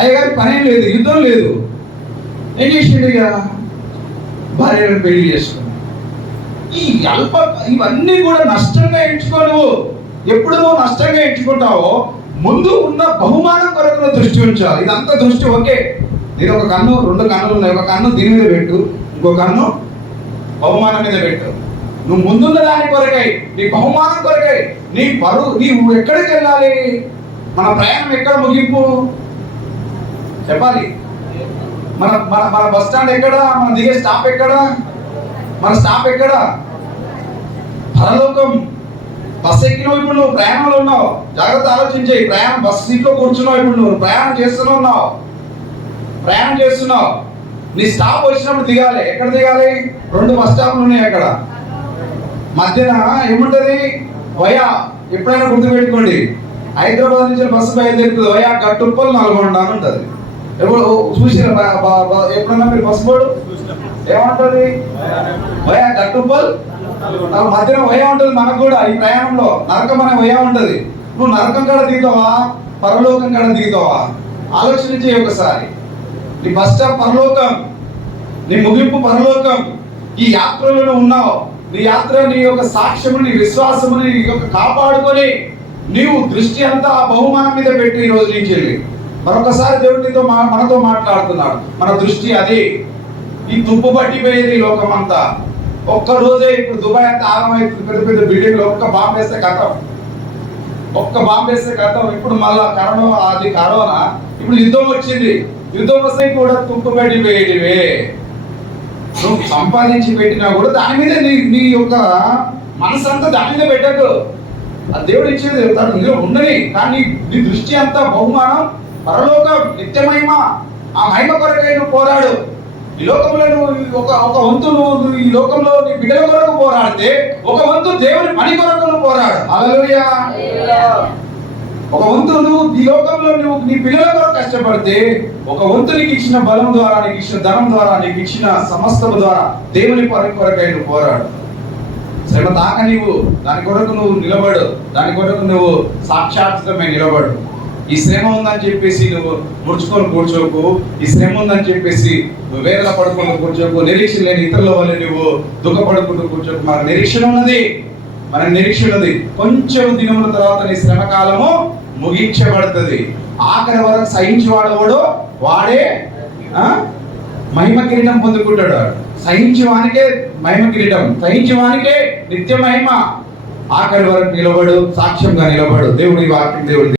అయ్యగారికి పని లేదు, యుద్ధం లేదు. ఏం చేసిండు? ఇక భార్యను పెళ్లి చేసుకున్నాడు. ఇవన్నీ కూడా నష్టంగా ఎంచుకోను. ఎప్పుడు నువ్వు నష్టంగా ఎంచుకుంటావో ముందు ఉన్న బహుమానం కొరకు దృష్టి ఉంచాలి. ఇదంతా దృష్టి ఓకే. నేను ఒక కన్ను, 2 కన్నులు ఉన్నాయి. ఒక కన్ను దీని మీద పెట్టు, ఇంకో కన్ను బహుమానం మీద పెట్టు. నువ్వు ముందున్న దాని కొరకై, నీ బహుమానం కొరకై, నీవు ఎక్కడికి వెళ్ళాలి? మన ప్రయాణం ఎక్కడ ముగింపు చెప్పాలి? మన మన మన బస్ స్టాండ్ ఎక్కడ? మన దిగే స్టాప్ ఎక్కడ? మన స్టాప్ ఎక్కడ? పరలోకం. బస్ ఎక్కినావు, ఇప్పుడు నువ్వు ప్రయాణంలో ఉన్నావు. జాగ్రత్త ఆలోచించే. ప్రయాణం బస్ సీట్లో కూర్చున్నావు, ఇప్పుడు నువ్వు ప్రయాణం చేస్తున్నావు. నీ స్టాప్ వచ్చినప్పుడు దిగాలి. ఎక్కడ దిగాలి? 2 బస్ స్టాప్లు ఉన్నాయి అక్కడ. మధ్యన ఏముంటది? వయా. ఎప్పుడైనా గుర్తుపెట్టుకోండి, హైదరాబాద్ నుంచి బస్సు బయలుదేరుతుంది, వయా గట్టుప్పల్ నల్గొండ అని ఉంటుంది. ఎప్పుడు చూసిరా ఎప్పుడన్నా మీరు బస్సు బోర్డు? ఏమంటుంది? వయా గట్టుప్పల్. మధ్యన వయా ఉంటుంది. మనకు కూడా ఈ ప్రయాణంలో నరకం అనే వయా ఉంటుంది. నువ్వు నరకం కాడ దిగుతావా, పరలోకం కాడ దిగుతావా? ఆలోచన చేయి ఒకసారి. నీ బస్ స్టాప్ పరలోకం, నీ ముగింపు పరలోకం. ఈ యాత్రలో ఉన్నావు. నీ యాత్ర, నీ యొక్క సాక్ష్యము, నీ విశ్వాసము, నీ యొక్క కాపాడుకొని నీవు దృష్టి అంతా ఆ బహుమానం మీద పెట్టి ఈ రోజు నుంచి వెళ్ళి మరొకసారి దేవుడితో మనతో మాట్లాడుతున్నాడు. మన దృష్టి అది. ఈ తుప్పు పట్టిపోయేది ఈ లోకం అంతా. ఒక్క రోజే ఇప్పుడు దుబాయ్ అంతా ఆగమైతుంది. పెద్ద పెద్ద బిల్డింగ్లు ఒక్క బాంబు వేస్తే కథం. ఇప్పుడు మళ్ళా కరోనా, ఇప్పుడు యుద్ధం వచ్చింది. యుద్ధం వస్తే కూడా తుప్పు పట్టిపోయేటివే. నువ్వు సంపాదించి పెట్టినా కూడా దాని మీద నీ యొక్క మనసు అంతా దాని మీద పెట్టకు. ఆ దేవుడు ఇచ్చేది నీలో ఉండని, కానీ నీ దృష్టి అంతా బహుమానం, పరలోకం, నిత్య మహిమ. ఆ మహిమ కొరకై నువ్వు పోరాడు. ఈ లోకంలో నువ్వు ఒక వంతు నువ్వు ఈ లోకంలో నీ బిడ్డల కొరకు పోరాడితే, ఒక వంతు దేవుని పని కొరకు నువ్వు పోరాడు. హల్లెలూయా. ఒక వంతు నువ్వు ఈ లోకంలో నువ్వు నీ పిల్లల కొరకు కష్టపడితే, ఒక వంతు నీకు ఇచ్చిన బలం ద్వారా, నీకు ఇచ్చిన ధనం ద్వారా, నీకు ఇచ్చిన సమస్తము ద్వారా దేవుని పని కొరకై నువ్వు పోరాడు. శ్రమ దాకా నీవు దాని కొరకు నువ్వు నిలబడు. దాని కొరకు నువ్వు సాక్షాత్కరమై నిలబడు. ఈ శ్రమ ఉందని చెప్పేసి నువ్వు ముడుచుకొని కూర్చోకు. ఈ శ్రమ ఉందని చెప్పేసి నువ్వు వేదన పడుకొని కూర్చోకు. నిరీక్షణ లేని ఇతరుల వల్ల నువ్వు దుఃఖపడుకుంటూ కూర్చోకు. మనకు నిరీక్షణ ఉన్నది. కొంచెం దినముల తర్వాత నీ శ్రమ కాలము ముగించబడుతుంది. ఆఖరి వరకు సహించేవాడు వాడే మహిమ కిరీటం పొందుకుంటాడు. సహించేవానికే మహిమ కిరీటం, సహించేవానికే నిత్య మహిమ. ఆఖరి వరకు నిలబడు, సాక్ష్యంగా నిలబడు. దేవుడి వాక్యం దేవుడి